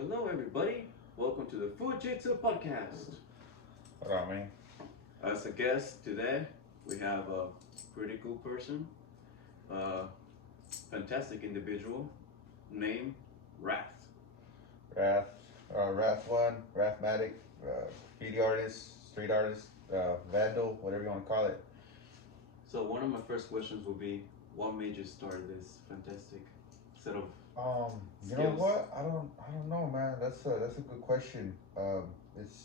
Hello, everybody. Welcome to the Foojitsu podcast. What up, man? As a guest today, we have a pretty cool person, a fantastic individual named Wrath. Wrath, Wrath One, wrathmatic, graffiti artist, street artist, vandal, whatever you want to call it. So, one of my first questions will be, what made you start this fantastic set of You know skills? what? I don't know, man. That's a good question. It's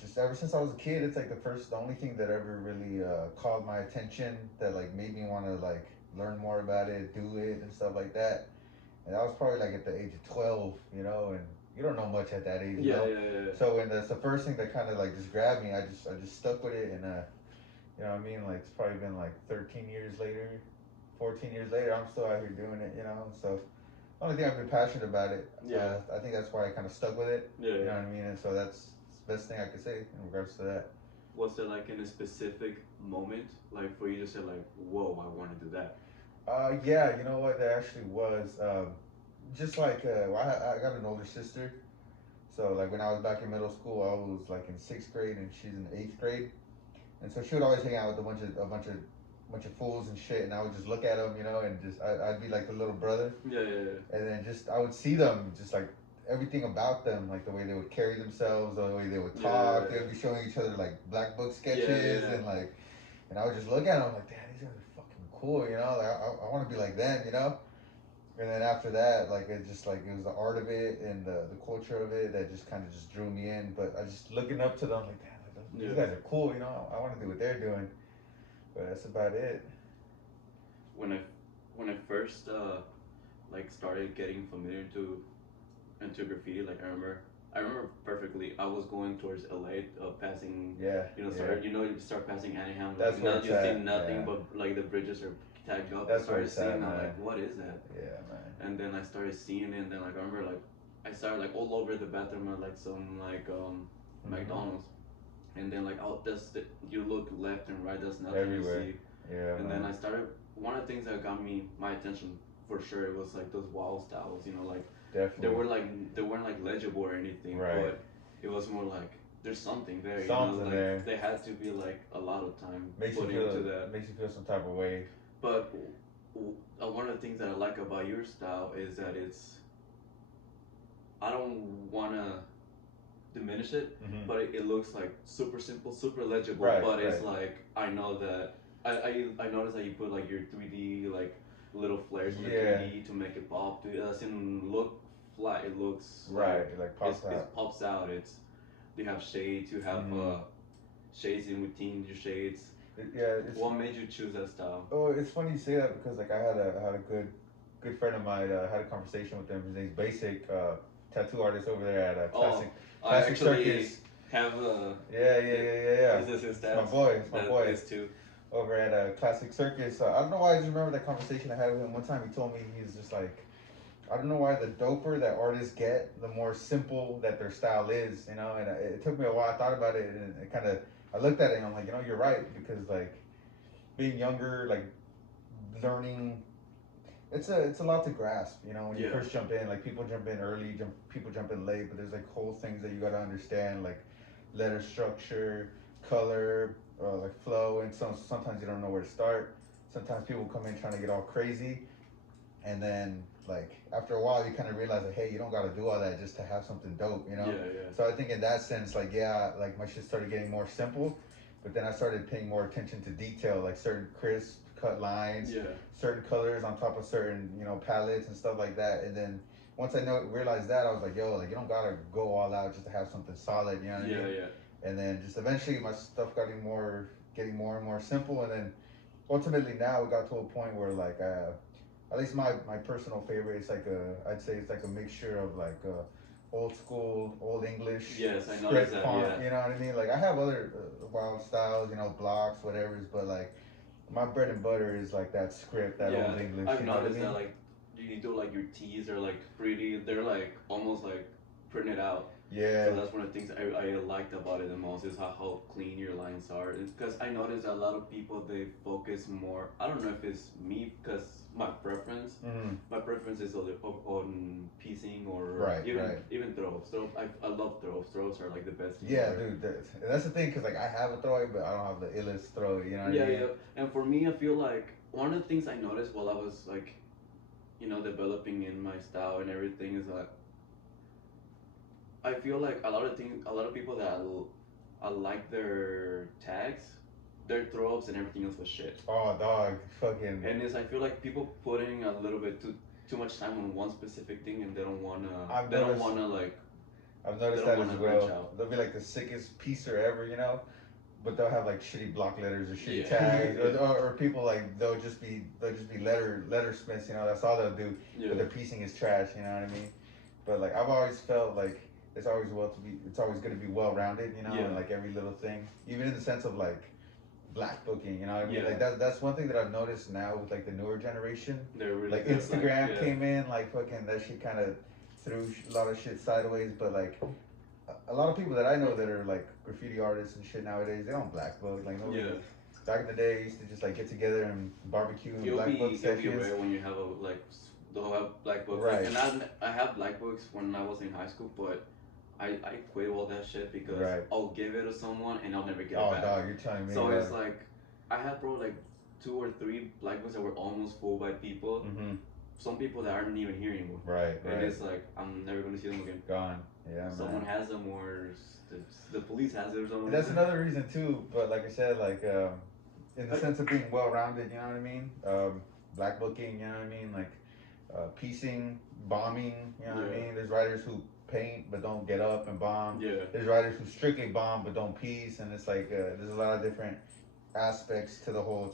just ever since I was a kid, it's like the only thing that ever really called my attention that like made me want to like learn more about it, do it, and stuff like that. And that was probably like at the age of 12, and you don't know much at that age, Yeah, yeah, yeah. So when that's the first thing that kind of like just grabbed me, I just stuck with it, and you know what I mean? Like it's probably been like 13 years later, 14 years later, I'm still out here doing it. So the only thing I've been passionate about it. Yeah. I think that's why I kind of stuck with it. Yeah, You know yeah. what I mean? And so that's the best thing I could say in regards to that. Was there like in a specific moment, like for you to say, like, whoa, I want to do that? Yeah, you know what? There actually was. Just like, well, I got an older sister. So like when I was back in middle school, I was like in sixth grade and she's in eighth grade, and so she would always hang out with a bunch of fools and shit, and I would just look at them, and just I'd be like the little brother, Yeah, yeah, yeah. and then just I would see them, just like everything about them, like the way they would carry themselves, the way they would Yeah, talk. yeah, They would be showing each other like black book yeah. sketches, Yeah, and like, and I would just look at them like, damn, these guys are fucking cool, like I want to be like them. And then after that, like it was the art of it and the culture of it that just kind of just drew me in. But I just looking up to them like, damn, like, yeah. these guys are cool. I want to do what they're doing. But that's about it. when I when I first like started getting familiar into graffiti, like I remember perfectly. I was going towards LA, passing, Yeah, start you start passing Anaheim, That's like where not it's you see at. nothing Yeah, but like the bridges are tagged up. I that's where started it's seeing at, that, man. like, what is that? Yeah, man. And then I started seeing it, and then like I remember like I started like all over the bathroom at like some like McDonald's, and then like you look left and right, there's nothing Everywhere. you see. Yeah, And then man. I started, one of the things that got me my attention for sure, it was like those wall styles, like Definitely. they weren't like legible or anything, Right. but it was more like there's something there, Something like there. there had to be like a lot of time Makes you put feel into that. makes you feel some type of way. But one of the things that I like about your style is that I don't wanna diminish it, Mm-hmm. but it looks like super simple, super legible. Right, But it's right. like I know that I noticed that you put like your 3D like little flares on the Yeah. 3D to make it pop. It doesn't look flat. It looks Right. like It like pops out. it pops out. You have shades. You have shades in between your shades. Yeah. It's What made you choose that style? Oh, it's funny you say that because like I had a good friend of mine. Had a conversation with him. His name's Basic, tattoo artist over there at Oh, I Classic actually Circus. have Yeah. Is this his It's my stats? boy. It's my That boy is too. over at Classic Circus. I don't know why I just remember that conversation I had with him. One time he told me he's just like, I don't know why the doper that artists get, the more simple that their style is. And it took me a while. I thought about it, and it kind of I looked at it and I'm like, you're right, because like being younger, like learning, it's a lot to grasp. When you Yeah. first jump in, like people jump in early, people jump in late, but there's like whole things that you got to understand, like letter structure, color, like flow, and sometimes you don't know where to start. Sometimes people come in trying to get all crazy, and then like after a while you kind of realize like, hey, you don't got to do all that just to have something dope. Yeah, yeah. So I think in that sense, like, yeah, like my shit started getting more simple, but then I started paying more attention to detail, like certain crisp cut lines, Yeah. certain colors on top of certain palettes and stuff like that. And then once I realized that, I was like, yo, like you don't gotta go all out just to have something solid. You know what I Yeah, mean? yeah. And then just eventually my stuff getting more and more simple, and then ultimately now we got to a point where like at least my personal favorite, I'd say it's like a mixture of like old school, old English Yes, I noticed script that. font. Yeah. You know what I mean? Like I have other wild styles, blocks, whatever's, but like my bread and butter is like that script, that Yeah, old English. I've You know what I noticed that mean? like you do like your tees are like pretty. They're like almost like printed out. Yeah. So that's one of the things I liked about it the most is how clean your lines are. Because I noticed a lot of people they focus more. I don't know if it's me because my preference. Mm-hmm. My preference is on piecing or Right, even right. even throws. I love throws. Throws are like the best thing Yeah, ever. dude. That's the thing, because like I have a throwing, but I don't have the illest throw. You know what I Yeah, mean? yeah. And for me, I feel like one of the things I noticed while I was like, developing in my style and everything is that I feel like a lot of people that I like their tags, their throw ups and everything else was shit. Oh, dog, fucking. And I feel like people putting a little bit too much time on one specific thing and I've they don't noticed. wanna like I've they noticed don't that as wanna branch well. out. They'll be like the sickest piecer ever, you know, but they'll have like shitty block letters or shitty Yeah, tags, yeah, or people like they'll just be lettersmiths, you know. That's all they'll do, yeah, but their piecing is trash. You know what I mean? But like I've always felt like it's always good to be well rounded, you know, yeah, and like every little thing, even in the sense of like black booking, you know what I mean? yeah. Like that's one thing that I've noticed now with like the newer generation. They're really Like good. Like Instagram yeah, came in, like fucking that shit kind of threw a lot of shit sideways. But like a lot of people that I know that are like graffiti artists and shit nowadays, they don't black book. Like nobody. yeah. Back in the day, used to just like get together and barbecue and black book It'll be sessions. rare when you have a like don't have black books. Like, Right. and I have black books when I was in high school, but I quit all that shit because Right. I'll give it to someone and I'll never get it Oh, back. dog, you're telling me. So it's like I have bro like 2 or 3 black books that were almost full by people. Mm-hmm. Some people that aren't even here anymore. Right. And Right. it's like I'm never gonna see them again. Gone. Yeah, Someone man. has them or the police has it or something. And that's another reason too. But like I said, like in the sense of being well rounded, you know what I mean? Black booking, you know what I mean? Like piecing, bombing, you know what I Yeah. mean? There's writers who paint but don't get up and bomb. Yeah. There's writers who strictly bomb but don't piece, and it's like there's a lot of different aspects to the whole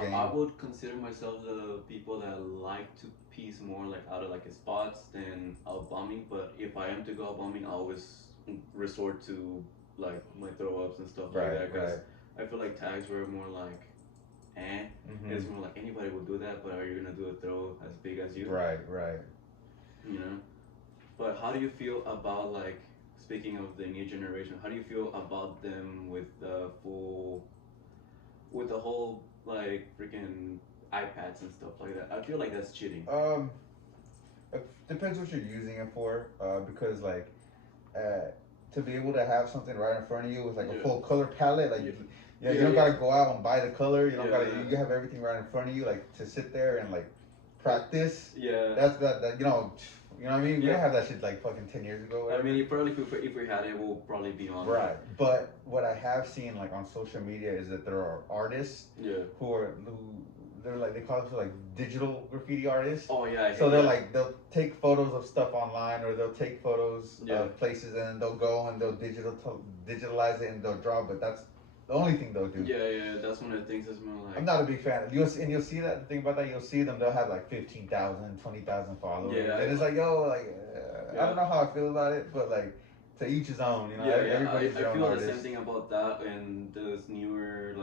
game. I would consider myself the people that like to piece more like out of like spots than out bombing. But if I am to go out bombing, I always resort to like my throw ups and stuff like that because I feel like tags were more like, Mm-hmm. it's more like anybody will do that, but are you gonna do a throw as big as you? Right, right. You know. But how do you feel about like speaking of the new generation? How do you feel about them with the whole like freaking iPads and stuff like that? I feel like that's cheating. It depends what you're using it for, because like to be able to have something right in front of you with like a full color palette, like you don't gotta go out and buy the color. You don't gotta. You have everything right in front of you, like to sit there and like practice. Yeah. That's that. You know what I mean? We don't have that shit like fucking 10 years ago. I mean, you probably if we had it, we'll probably be on. Right. But what I have seen like on social media is that there are artists who they're like they call themselves like digital graffiti artists. Oh yeah. So they'll take photos of stuff online, or they'll take photos of places, and then they'll go and they'll digitalize it and they'll draw. But that's the only thing they'll do. Yeah. That's one of the things that's more like. I'm not a big fan. You'll see that. The thing about that, you'll see them. They'll have like 15,000, 20,000 followers. Yeah. And it's like, yo, like I don't know how I feel about it, but like to each his own. You know, everybody's their I own feel artist. the same thing about that and this newer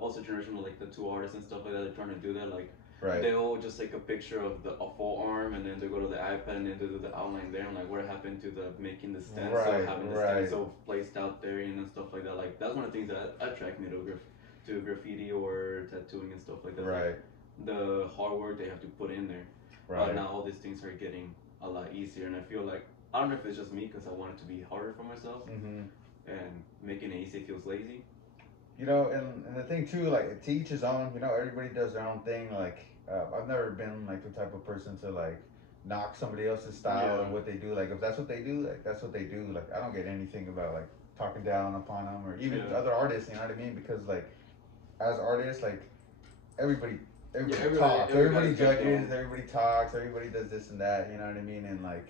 also generational like the two artists and stuff like that. They're trying to do that like. Right. They'll just take a picture of a full arm and then they go to the iPad and then they do the outline there and like what happened to the making the stencil, having the stencil placed out there and stuff like that. Like that's one of the things that attract me to graffiti or tattooing and stuff like that. Right. Like, the hard work they have to put in there. Right. But now all these things are getting a lot easier and I feel like I don't know if it's just me because I want it to be harder for myself and making it easy feels lazy. You know, and the thing too, like to each his own. You know, everybody does their own thing. Like I've never been like the type of person to like knock somebody else's style or what they do. Like if that's what they do, like that's what they do. Like I don't get anything about like talking down upon them or even other artists. You know what I mean? Because like as artists, like everybody talks, everybody judges, everybody talks, everybody does this and that. You know what I mean? And like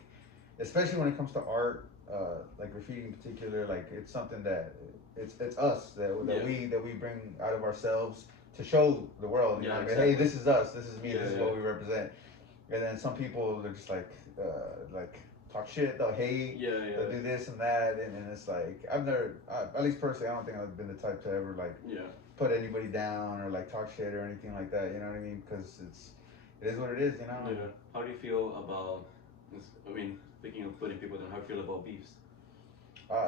especially when it comes to art, like graffiti in particular, like it's something that it's us that we bring out of ourselves to show the world. You know what I mean? Hey, this is us. This is me. This is what we represent. And then some people they're just like talk shit. They'll hate. They'll do this and that. And it's like I've never, at least personally, I don't think I've been the type to ever like put anybody down or like talk shit or anything like that. You know what I mean? Because it is what it is. You know. Yeah. How do you feel about this? I mean, speaking of putting people down, how do you feel about beefs?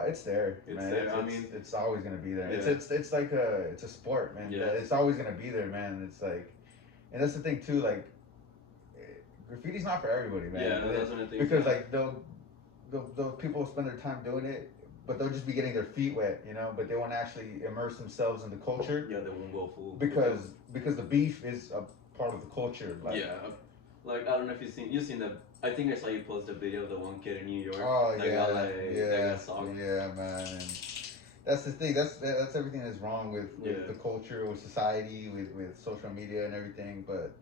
It's there, man. I mean, it's always gonna be there. Yeah. It's like it's a sport, man. Yeah. It's always gonna be there, man. It's like, And that's the thing too. Like, graffiti's not for everybody, man. Yeah, that's one of the things. Because like they'll people spend their time doing it, but they'll just be getting their feet wet, you know. But they won't actually immerse themselves in the culture. Yeah, they won't go full. Because the beef is a part of the culture. Like, yeah, like I don't know if you've seen the. I think I saw you post a video of the one kid in New York. Oh that yeah, got, like, yeah, that got socked. yeah, man. And that's the thing. That's everything that's wrong with the culture, with society, with social media and everything. But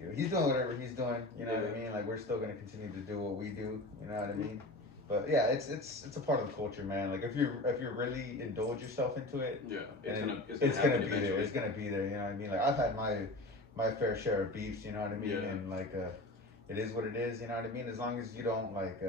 you know, he's doing whatever he's doing. You know what I mean? Like, we're still gonna continue to do what we do. You know what I mean? But yeah, it's a part of the culture, man. Like, if you really indulge yourself into it, yeah, it's gonna be there. It's gonna be there. You know what I mean? Like, I've had my fair share of beefs. You know what I mean? Yeah. And like, it is what it is. You know what I mean? As long as you don't like,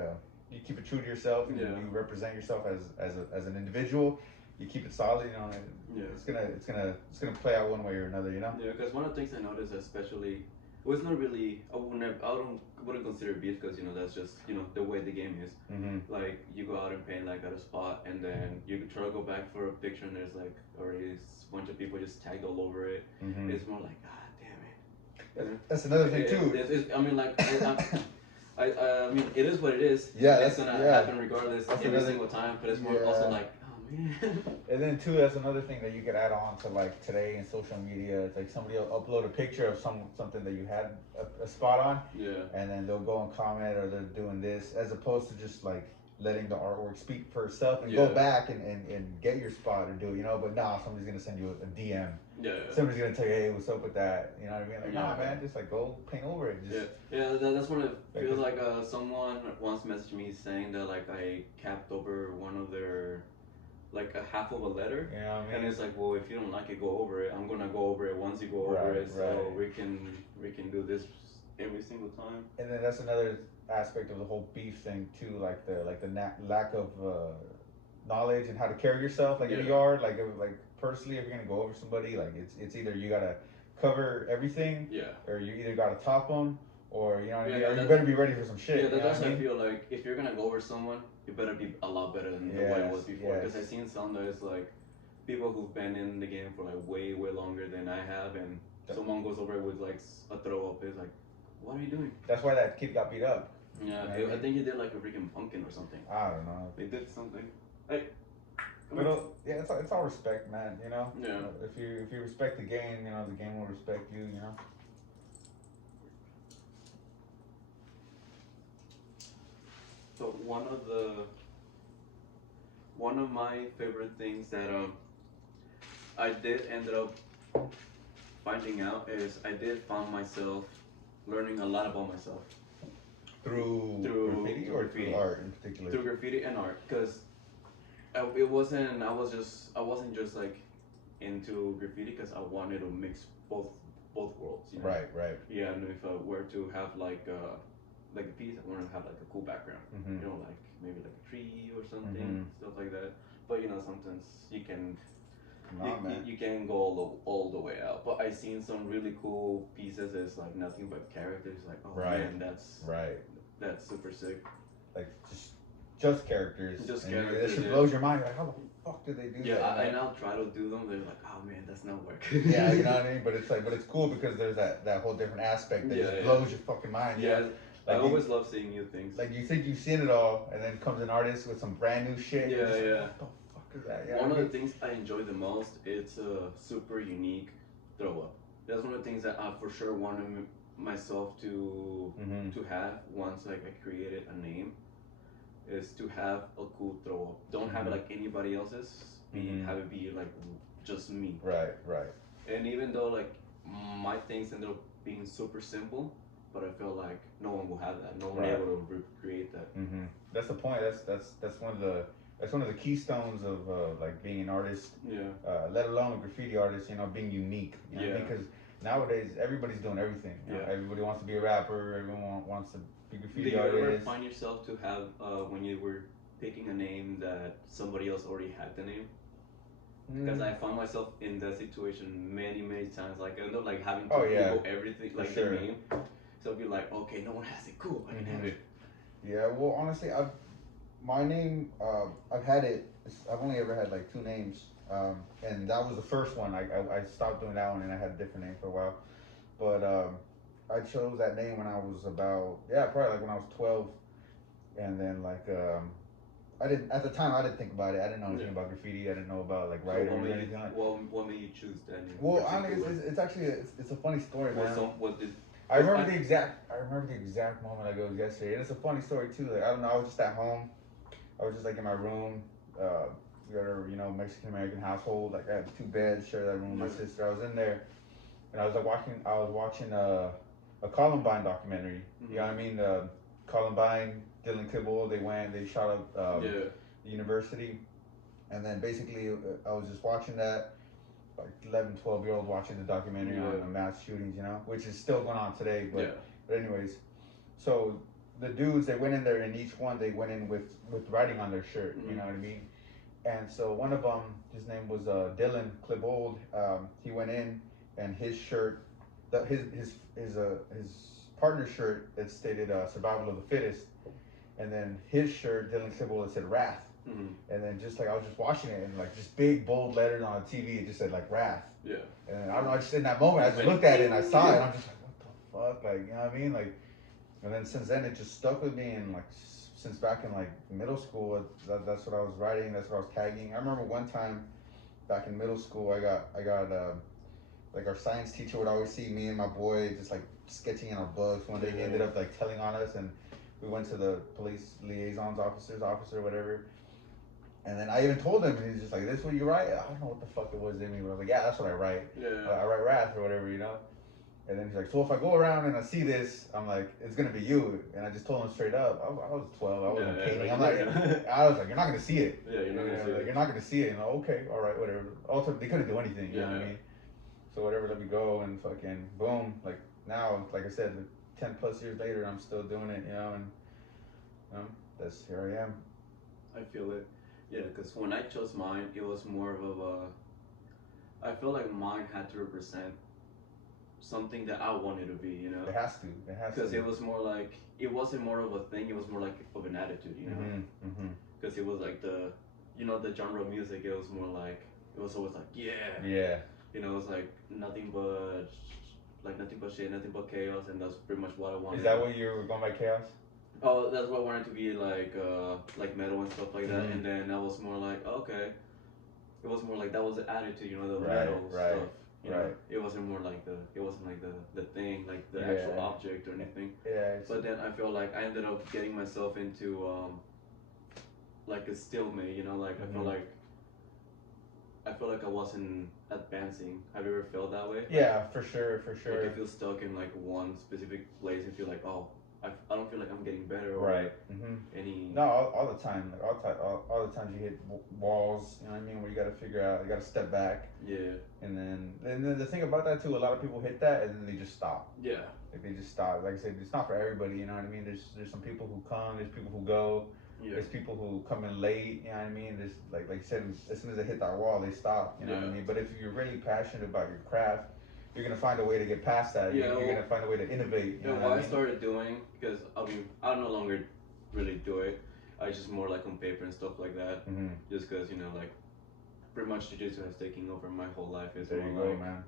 you keep it true to yourself and you represent yourself as an individual. You keep it solid. You know, it's gonna play out one way or another. You know? Yeah, because one of the things I noticed, especially, it was not really. I wouldn't consider beef because, you know, that's just, you know, the way the game is. Mm-hmm. Like, you go out and paint like at a spot, and then you try to go back for a picture, and there's like already a bunch of people just tagged all over it. Mm-hmm. It's more like, God damn it. That's another thing too. I mean, like, I mean, it is what it is. Yeah, it's gonna happen regardless every single time. But it's more also like, oh man. And then too, that's another thing that you could add on to, like, today in social media. It's like somebody will upload a picture of something that you had a spot on. Yeah. And then they'll go and comment, or they're doing this, as opposed to just like letting the artwork speak for itself and go back and get your spot or do it, you know. But nah, somebody's gonna send you a DM. Yeah. Somebody's gonna tell you, hey, what's up with that? You know what I mean? Like, nah, man, just like go paint over it. Just, that's what it feels like. Someone once messaged me saying that, like, I capped over one of their, like, a half of a letter. You know what I mean? And it's like, well, if you don't like it, go over it. I'm gonna go over it once you go over it, so we can do this every single time. And then that's another aspect of the whole beef thing too, like the lack of knowledge and how to carry yourself, like in the yard, like personally, if you're gonna go over somebody, like it's either you gotta cover everything, or you either gotta top them, or, you know what I mean, or you better be ready for some shit. Yeah, that's I feel like if you're gonna go over someone, you better be a lot better than the way it was before. Because I've seen some that is like people who've been in the game for like way longer than I have, and someone goes over it with like a throw up. It's like, what are you doing? That's why that kid got beat up. Yeah, you know, I think he did like a freaking pumpkin or something. I don't know. They did something. Hey. But it's all respect, man. You know. Yeah. If you respect the game, you know, the game will respect you. You know. So one of my favorite things that I did ended up finding out is I did find myself learning a lot about myself. Through graffiti or through art in particular? Through graffiti and art, because I wasn't just like into graffiti because I wanted to mix both worlds. You know? Right. Yeah, and if I were to have like a piece, I wanted to have like a cool background. Mm-hmm. You know, like maybe like a tree or something, stuff like that. But, you know, sometimes you can. You can go all the way out, but I seen some really cool pieces. It's like nothing but characters. Like, oh man, that's super sick. Like just characters. Just characters. It just blows your mind. You're like, how the fuck did they do that? Yeah, I now try to do them. They're like, oh man, that's not work. Yeah, you know what I mean. But it's cool because there's that whole different aspect that just blows your fucking mind. Yeah. Like, I always love seeing new things. Like, you think you've seen it all, and then comes an artist with some brand new shit. Yeah. What the fuck is that? Yeah, one of the things I enjoy the most, it's a super unique throw up. That's one of the things that I for sure wanted myself to have once like I created a name, is to have a cool throw up. Don't have it like anybody else's. Have it be like just me. Right. And even though like my things end up being super simple, but I feel like no one will have that. No one will be able to recreate that. That's the point. That's one of the keystones of like being an artist. Yeah. Let alone a graffiti artist. You know, being unique. You know, because nowadays everybody's doing everything. You know? Everybody wants to be a rapper. Everyone wants to be a graffiti artist. Did you ever find yourself to have when you were picking a name that somebody else already had the name? Because I found myself in that situation many times. Like I end up like having to Google everything, like the name. So I'd be like, okay, no one has it. Cool, I can have it. Yeah, well, honestly, my name, I've had it. I've only ever had like 2 names, and that was the first one. I stopped doing that one, and I had a different name for a while. But I chose that name when I was about, yeah, probably like when I was 12, and then like I didn't at the time, I didn't think about it. I didn't know anything Yeah. about graffiti. I didn't know about like So writers or anything like. what made you choose that in Well, I mean, particular? it's actually it's a funny story, Was man. some was this? I Cause remember the exact moment like it was yesterday. And it's a funny story too. Like I don't know, I was just at home. I was just like in my room. We got a Mexican American household. Like I had two beds, share that room with my sister. I was in there, and I was watching a Columbine documentary. You know what I mean? Columbine, Dylan Klebold, they shot up the university, and then basically I was just watching that, like 11, 12 year old watching the documentary on the mass shootings, which is still going on today. But anyways, so the dudes, they went in there, and each one they went in with writing on their shirt. You know what I mean? And so one of them, his name was Dylan Klebold. He went in, and his shirt, his partner's shirt, it stated "Survival of the Fittest," and then his shirt, Dylan Klebold, it said "Wrath." And then just like I was just watching it, and like just big bold letters on the TV, it just said like "Wrath." Yeah. And I don't know, I just in that moment, I just looked at it and I saw it, and I'm just like, what the fuck, like, you know what I mean, like. And then since then, it just stuck with me, and like since back in like middle school, that's what I was writing. That's what I was tagging. I remember one time back in middle school, I got like our science teacher would always see me and my boy just like sketching in our books. One day he ended up like telling on us, and we went to the police liaison's office or whatever. And then I even told him, and he's just like, "This is what you write?" I don't know what the fuck it was in me, but I was like, "Yeah, that's what I write. I write wrath or whatever, you know." And then he's like, "So if I go around and I see this, I'm like, it's gonna be you." And I just told him straight up. I was 12. I wasn't painting. Right. I'm like, I was like, "You're not gonna see it." Yeah, you're not gonna see it. You're not gonna see it. Okay, all right, whatever. Also, they couldn't do anything. You know what I mean? So whatever, let me go, and fucking boom. Like now, like I said, 10+ years later, I'm still doing it. And that's here I am. I feel it. Yeah, because when I chose mine, it was more of a. I feel like mine had to represent something that I wanted to be, It has to. Because it was more like, it wasn't more of a thing, it was more like of an attitude, Because it was like the genre of music, it was more like, it was always like, yeah. It was like nothing but shit, nothing but chaos, and that's pretty much what I wanted. Is that what you were going by, chaos? Oh, that's what I wanted to be, like metal and stuff like that, and then I was more like, okay, it was more like that was the attitude, the metal stuff. It wasn't more like the thing, like the actual object or anything. Yeah. But then I feel like I ended up getting myself into like a stalemate, like I feel like I wasn't advancing. Have you ever felt that way? Yeah, for sure. Like you feel stuck in like one specific place and feel like, oh, I don't feel like I'm getting better. Or right. No, all the time. Like all the times you hit walls. You know what I mean? Where you got to figure out. You got to step back. Yeah. And then the thing about that too, a lot of people hit that and then they just stop. Yeah. Like they just stop. Like I said, it's not for everybody. You know what I mean? There's some people who come. There's people who go. Yeah. There's people who come in late. You know what I mean? There's like you said, as soon as they hit that wall, they stop. You know what I mean? But if you're really passionate about your craft, you're gonna find a way to get past that. Yeah, you're gonna find a way to innovate. You know what I started doing, because I no longer really do it. I just more like on paper and stuff like that. Just because like pretty much jiu-jitsu has taken over my whole life. It's there you go, man.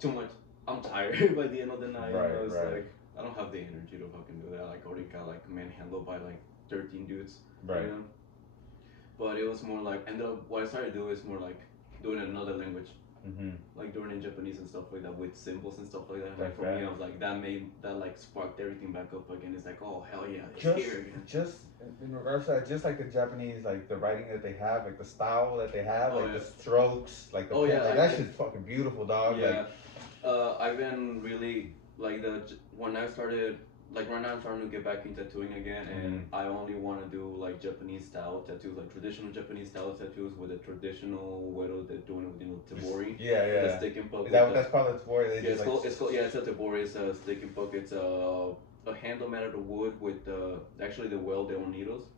Too much. I'm tired by the end of the night. Right, it's right. like I don't have the energy to fucking do that. Like I already got like manhandled by like 13 dudes. Right. But it was more like what I started doing is more like doing another language. Like doing in Japanese and stuff like that with symbols and stuff like that. Like for me, I was like that like sparked everything back up again. It's like, oh hell yeah, it's here again. Just in regards to that, just like the Japanese, like the writing that they have, like the style that they have, the strokes, like the pen, like that shit's fucking beautiful, dog. Yeah. I've been really like when I started. Like right now, I'm trying to get back into tattooing again, and I only want to do like Japanese style tattoos, like traditional Japanese style tattoos with a traditional way that they're doing it with tabori. Yeah. The stick and poke. Is that what that's called? The tabori? Yeah, it's called it's a tabori. It's a stick and poke. It's a handle made out of wood with actually they weld their own needles.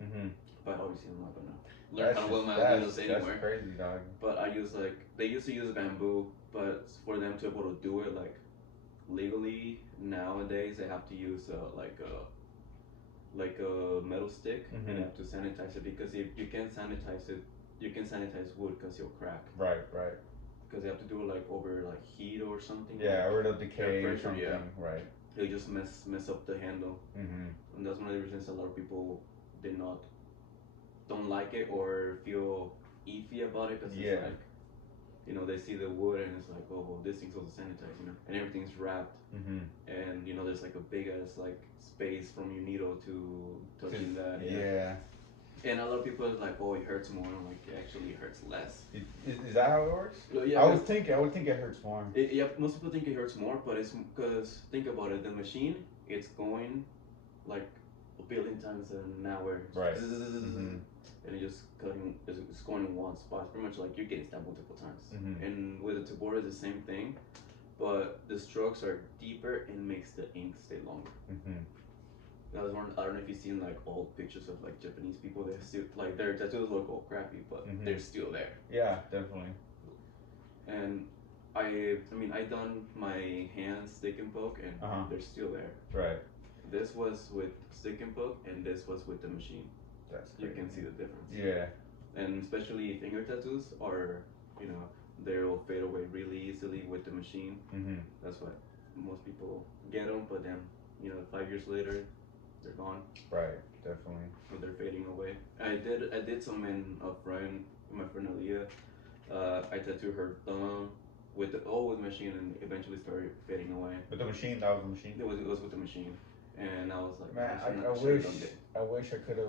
But obviously I'm not gonna learn how to weld my own needles anywhere. That's crazy, dog. But I use they used to use bamboo, but for them to be able to do it like legally nowadays, they have to use like a metal stick, and you have to sanitize it, because if you can't sanitize it, you can sanitize wood because you'll crack. Right. because they have to do it like over like heat or something. Yeah, like or it'll decay or pressure, something. yeah. Right. They just mess up the handle, Mm-hmm. and that's one of the reasons a lot of people did not don't like it or feel iffy about it because Yeah. it's like, you know, they see the wood and it's like, oh well, this thing's supposed to sanitize, you know, and everything's wrapped, Mm-hmm. and you know, there's like a big ass like space from your needle to touching that. Yeah. And a lot of people are like, oh, it hurts more. I'm like, actually, it hurts less. Is that how it works? So, yeah, I would think it hurts more. Yeah, most people think it hurts more, but it's because think about it. The machine, it's going like a billion times an hour. Right. Mm-hmm. And it just cutting. It's going in one spot. It's pretty much like you're getting stabbed multiple times. Mm-hmm. And with the tabor, it's the same thing, but the strokes are deeper and makes the ink stay longer. Mm-hmm. I don't know if you've seen like old pictures of like Japanese people. They still like their tattoos look all crappy, but Mm-hmm. they're still there. Yeah, definitely. And I mean, I done my hands stick and poke, and they're still there. Right. This was with stick and poke, and this was with the machine. That's crazy. You can see the difference. Yeah. And especially finger tattoos are, you know, they'll fade away really easily with the machine. Mm-hmm. That's why most people get them, but then, you know, 5 years later, they're gone. Right, definitely. Or they're fading away. I did some in a friend, my friend Aaliyah. I tattooed her thumb with the machine, and eventually started fading away. With the machine, that was the machine. It was with the machine, and I was like, man, I wish I could have.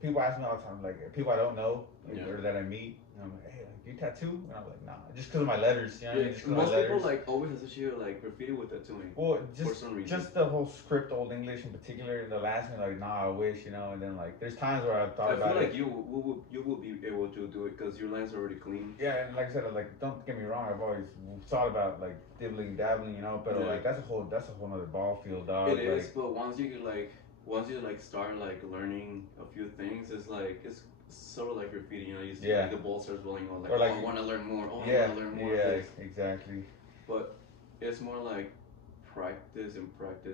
People ask me all the time, like people I don't know, like, or that I meet, and I'm like, hey, like, you tattoo? And I'm like, nah, just because of my letters. You know what I mean? Just most people like always associate like graffiti with tattooing. Well, for some reason. Just the whole script, Old English in particular. They'll ask me like, nah, I wish, you know. And then like, there's times where I've thought about it. I feel like you will be able to do it because your lines are already clean. Yeah, and like I said, like don't get me wrong, I've always thought about like dibbling, dabbling, you know. But like that's a whole other ball field, dog. It is, but once you start like learning a few things, it's sort of like graffiti, you know. You see like the ball starts rolling on, like, or like I want to learn more. Oh, I want to learn more. Yeah, exactly. But it's more like practice,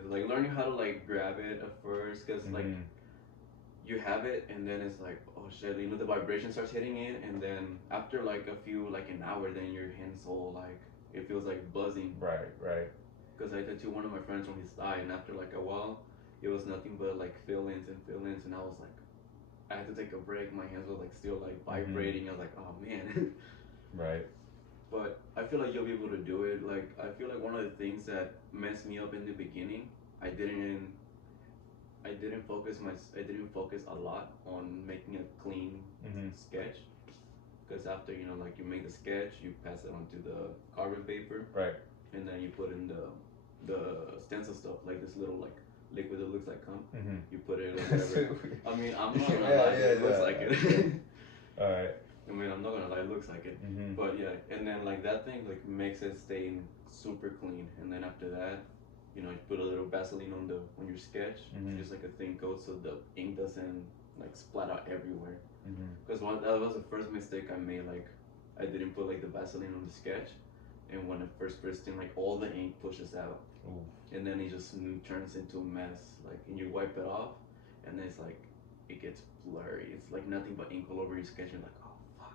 like learning how to like grab it at first, because like you have it, and then it's like, oh shit, you know, the vibration starts hitting it, and then after like a few, like an hour, then your hand's all like, it feels like buzzing. Right. Because I tattooed one of my friends on his thigh, and after like a while, it was nothing but like fill-ins, and I was like, I had to take a break. My hands were like still like vibrating. I was like, oh man. Right. But I feel like you'll be able to do it. Like I feel like one of the things that messed me up in the beginning, I didn't focus a lot on making a clean sketch. Because after, you know, like you make the sketch, you pass it onto the carbon paper. Right. And then you put in the stencil stuff, like this little like liquid that looks like cum. You put it in whatever. I mean, I'm not gonna lie, it looks like it. All right. I mean, I'm not gonna lie, it looks like it. But yeah, and then like that thing like makes it stay super clean. And then after that, you know, you put a little Vaseline on your sketch, just like a thin coat, so the ink doesn't like splat out everywhere. Because that was the first mistake I made. Like, I didn't put like the Vaseline on the sketch, and when it first pressed in, like all the ink pushes out. Ooh. And then it just turns into a mess. Like, and you wipe it off, and then it's like it gets blurry. It's like nothing but ink all over your sketch. You're like, oh fuck.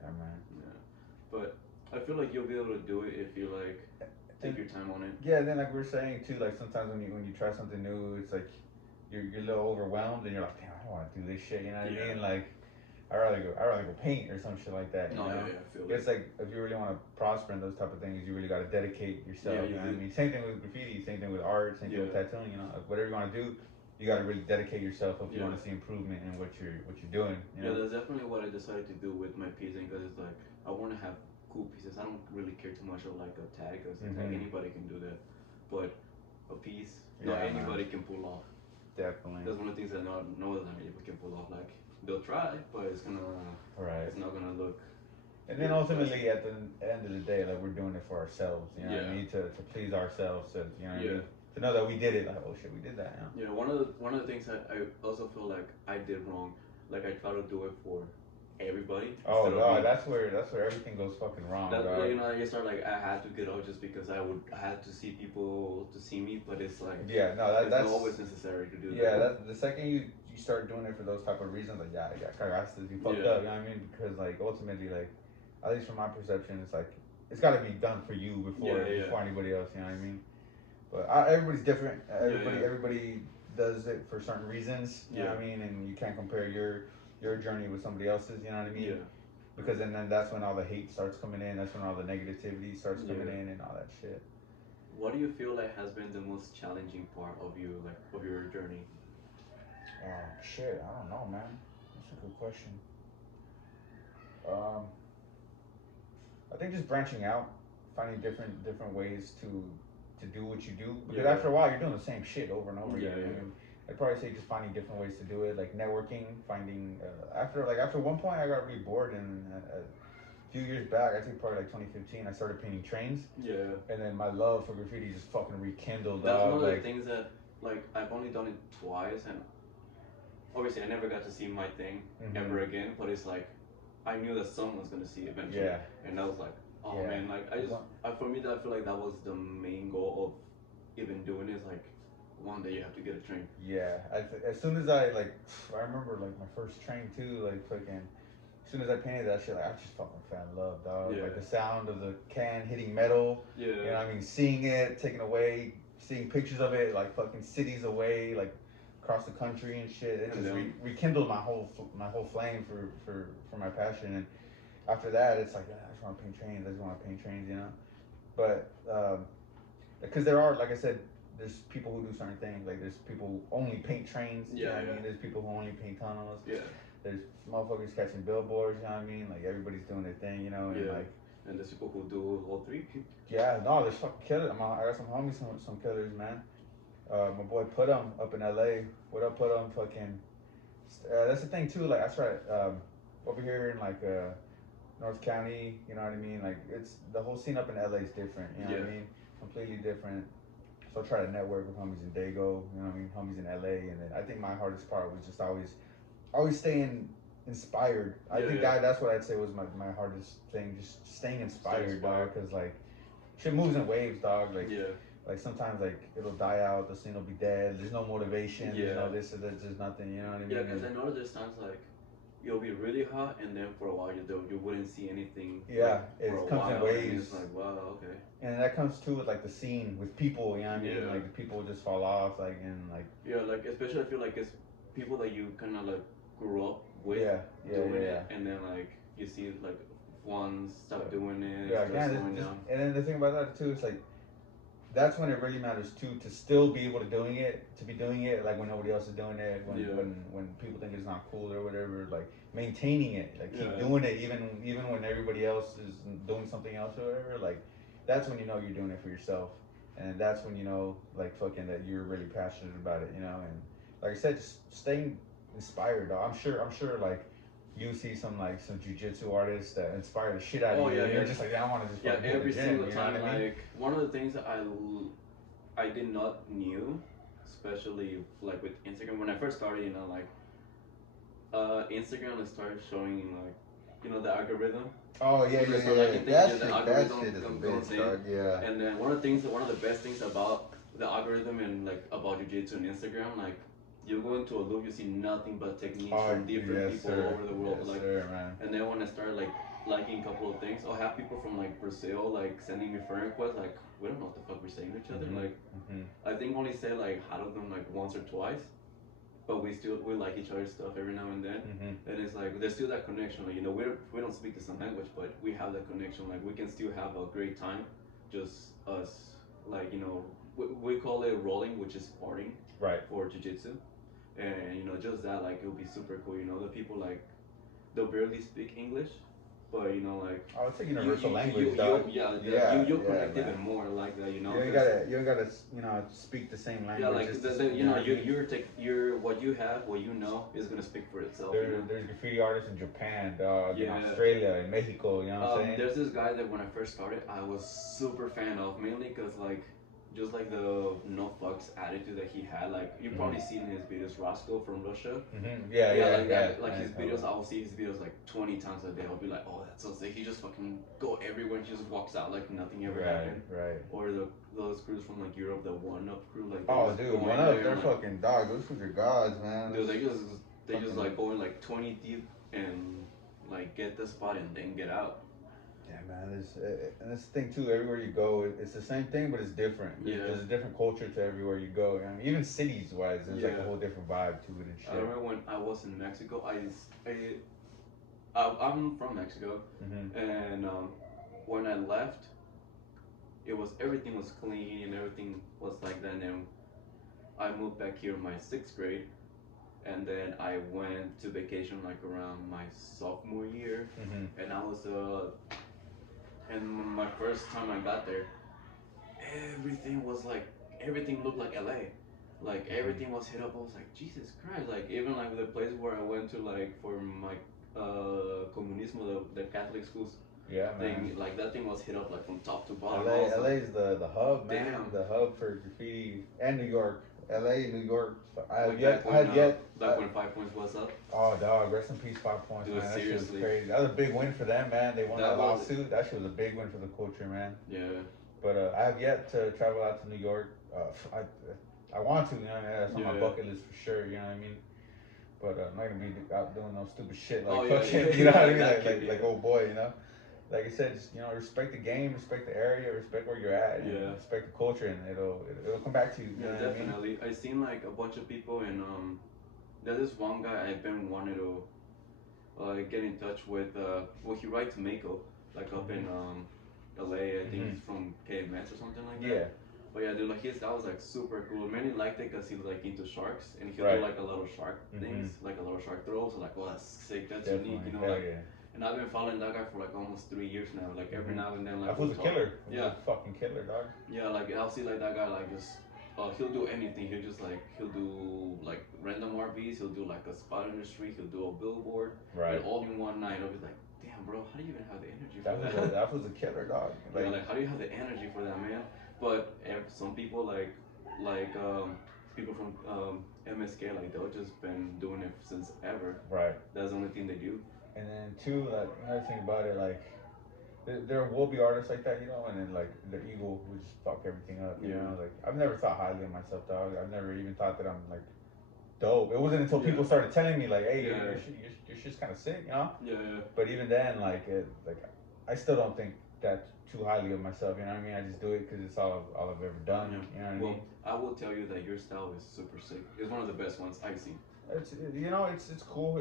Yeah, man. Yeah, but I feel like you'll be able to do it if you like take your time on it. Yeah, and then like we were saying too, like sometimes when you try something new, it's like you're a little overwhelmed, and you're like, damn, I don't want to do this shit. You know what I mean? Like, I'd rather go paint or some shit like that. You know? Yeah, I feel it's like if you really want to prosper in those type of things, you really got to dedicate yourself. You know what I mean? Same thing with graffiti, same thing with art, same thing with tattooing. You know, like whatever you want to do, you got to really dedicate yourself if you want to see improvement in what you're doing. You know? Yeah, that's definitely what I decided to do with my piecing, because it's like I want to have cool pieces. I don't really care too much of like a tag, because like anybody can do that, but a piece, not anybody can pull off. Definitely. That's one of the things that not many people can pull off. Like, they'll try, but it's not gonna look. And then ultimately, at the end of the day, like, we're doing it for ourselves. You know what I mean? To please ourselves. To, you know what I mean? To know that we did it. Like, oh shit, we did that. You know? Yeah. One of the things that I also feel like I did wrong. Like, I try to do it for everybody. Oh no, that's where everything goes fucking wrong. You know, you start like, I had to get out just because I had to see people to see me, but it's like, that's not always necessary to do that. Yeah, that's the second you start doing it for those type of reasons, like, I got to be fucked up. You know what I mean? Because like ultimately, like, at least from my perception, it's like it's got to be done for you before Yeah, yeah, before anybody else. You know what I mean? But everybody's different. yeah, yeah, Everybody does it for certain reasons. You know yeah, what I mean? And you can't compare your journey with somebody else's. You know what I yeah, mean? Because then that's when all the hate starts coming in. That's when all the negativity starts coming yeah. in and all that shit. What do you feel like has been the most challenging part of you, like of your journey? Shit, I don't know, man. That's a good question. Um, I think just branching out, finding different ways to do what you do. Because Yeah, after a while, you're doing the same shit over and over yeah, again. I yeah, mean, I'd probably say just finding different ways to do it, like networking, finding. After one point, I got really bored, and a few years back, I think probably like 2015, I started painting trains, yeah. and then my love for graffiti just fucking rekindled, That's one dog. of the Like, things that like I've only done it twice, and obviously I never got to see my thing hmm ever again. But it's like I knew that someone was gonna see it eventually, yeah, and I was like, oh yeah. man, like I just One- for me, I feel like that was the main goal of even doing it. Is like one day you have to get a train. Yeah, as soon as I like, I remember like my first train too. Like fucking, as soon as I painted that shit, like I just fucking fell in love, dog. Yeah, Like the sound of the can hitting metal. You know, yeah, what I mean, seeing it taken away, seeing pictures of it, like fucking cities away, like across the country and shit. It and just then rekindled my whole flame for my passion. And after that, it's like I just want to paint trains. I just want to paint trains, you know. But because there are, like I said, there's people who do certain things. Like there's people who only paint trains. You know yeah, what I yeah, mean? There's people who only paint tunnels. yeah, There's motherfuckers catching billboards. You know what I mean? Like everybody's doing their thing. You know, and yeah. like And there's people who do all three. yeah, no, there's fucking killers. I got some homies, some killers, man. My boy Put up in L.A. What up, Put fucking. That's the thing too. Like I tried over here in like North County. You know what I mean? Like it's the whole scene up in L.A. is different. You know what Yeah, I mean? Completely different. So I try to network with homies in Dago, you know what I mean, homies in LA, and then I think my hardest part was just always staying inspired. I yeah, think yeah. that's what I'd say was my hardest thing, just staying Stay inspired, dog. inspired. Cause like shit moves in waves, dog. Yeah, Like sometimes like it'll die out, the scene will be dead. There's no motivation. There's yeah, no this or that. There's nothing. You know what I yeah. mean? Because And I know there's times like you'll be really hot, and then for a while you wouldn't see anything like yeah, for a it comes in while, and waves. it's like wow, okay. And that comes too with like the scene with people, you know what I mean? Yeah, Like the people just fall off, like and like yeah. Like especially I feel like it's people that you kind of like grew up with yeah, yeah, doing yeah, it, yeah. and then like you see like one stop doing it, Yeah, start again, slowing down. and then the thing about that too is like that's when it really matters too to still be able to be doing it like when nobody else is doing it, Yeah, when people think it's not cool or whatever, like maintaining it, like keep yeah, doing it even when everybody else is doing something else or whatever, like that's when you know you're doing it for yourself, and that's when you know like fucking that you're really passionate about it, you know, and like I said, just staying inspired. Though. I'm sure like you see some jujitsu artists that inspire the shit out of oh you, yeah, and yeah. you're just like, yeah, I want to just Yeah, fucking hit the every gym. single You know what time. I mean? Like one of the things that I did not knew, especially like with Instagram when I first started. You know, like Instagram started showing like the algorithm. Oh yeah, So yeah, they yeah, start yeah. liking things, That yeah, the shit, algorithm is a goes bitch, in, dog. Yeah. and then one of the best things about the algorithm and like about jiu-jitsu and Instagram, like you go into a loop, you see nothing but techniques Oh from different yes, people all sir. over the world, Yes, like. sir, man. And then when I started like liking a couple of things, I'll have people from like Brazil like sending me friend requests. Like we don't know what the fuck we're saying to each other. Mhm. Like Mhm. I think only said like hi to them like once or twice, but we like each other's stuff every now and then. Mhm. And it's like there's still that connection. Like we don't speak the same language, but we have that connection. Like we can still have a great time, just us. Like we call it rolling, which is sparring Right. for jiu-jitsu, and just that like it'll be super cool. The people like they'll barely speak English, but like Oh, it's a you universal you language, you dog. yeah Yeah, you'll yeah, connect even man. more like that, You 'cause don't gotta speak the same yeah, language. like Just you you know know what I mean? you're what you have, what is gonna speak for itself. There's graffiti artists in Japan, dog, in Yeah. Australia, in Mexico. You know what I'm saying? There's this guy that when I first started, I was super fan of, mainly because like, just like the no fucks attitude that he had. Like you Mhm. probably seen his videos, Roscoe from Russia. Mhm. Yeah, Yeah, like yeah. that. Like I his know videos, that. I will see his videos like 20 times a day. I'll be like, oh, that's so sick. He just fucking go everywhere. He just walks out like nothing ever Right, happened. right. Or those crews from like Europe, the One Up crew, like they Oh, just dude, go one in up, there they're and like, fucking dog. Those fools are gods, man. dude, they just Fucking like go in like 20 deep and like get the spot and then get out. Yeah, man. And this thing too. Everywhere you go, it's the same thing, but it's different. There's a different culture to everywhere you go. I mean, even cities wise, there's like a whole different vibe to it and shit. I remember when I was in Mexico. I'm from Mexico, and when I left, it was everything was clean and everything was like that. And then I moved back here in my 6th grade, and then I went to vacation like around my sophomore year, and I was and my first time I got there, everything was like everything looked like LA. Like everything was hit up. I was like, Jesus Christ! Like even like the place where I went to like for my comunismo, the Catholic schools. Yeah, man. Thing, like that thing was hit up like from top to bottom. LA is the hub, man. Damn. The hub for graffiti, and New York. LA, New York. I have yet. Back when 5 Points was up. Oh, dog! Rest in peace, 5 Points, Dude, man. That seriously. shit was crazy. That was a big win for them, man. They won that lawsuit. That shit was a big win for the culture, man. Yeah. But I have yet to travel out to New York. I want to, you know. That's on my bucket list for sure. You know what I mean? But I'm not gonna be out doing no stupid shit like fucking. You know what I mean? Like oh boy, you know. Like I said, just, you know, respect the game, respect the area, respect where you're at, and respect the culture, and it'll come back to you. You know definitely. I mean? I seen like a bunch of people, and there's this one guy I've been wanting to get in touch with. Well, he writes Mako, like up in LA. I think he's from KMS or something like that. Yeah. But yeah, dude, like that was like super cool. Many liked it because he was like into sharks, and he'll do like a lot of shark things, like a lot of shark throws. So like, oh, that's sick, that's unique, you know, like. Yeah. And I've been following that guy for like almost 3 years now. Like every now and then, like. That was a killer. Yeah. Fucking killer, dog. Yeah, like I'll see like that guy like just. He'll do anything. He'll do like random RVs. He'll do like a spot in the street. He'll do a billboard. Right. All in one night. I'll be like, damn, bro, how do you even have the energy for that? That was a killer, dog. Like how do you have the energy for that, man? But some people like people from MSK, like they've just been doing it since ever. Right. That's the only thing they do. And then too, like another thing about it, like there will be artists like that, you know, and then like the ego will just fuck everything up, you know. Like I've never thought highly of myself, dog. I've never even thought that I'm like dope. It wasn't until people started telling me like, hey, your shit's kind of sick, you know. Yeah. But even then, like I still don't think that too highly of myself. You know what I mean? I just do it because it's all I've ever done. You know what I mean? I will tell you that your style is super sick. It's one of the best ones I've seen. It's it's cool.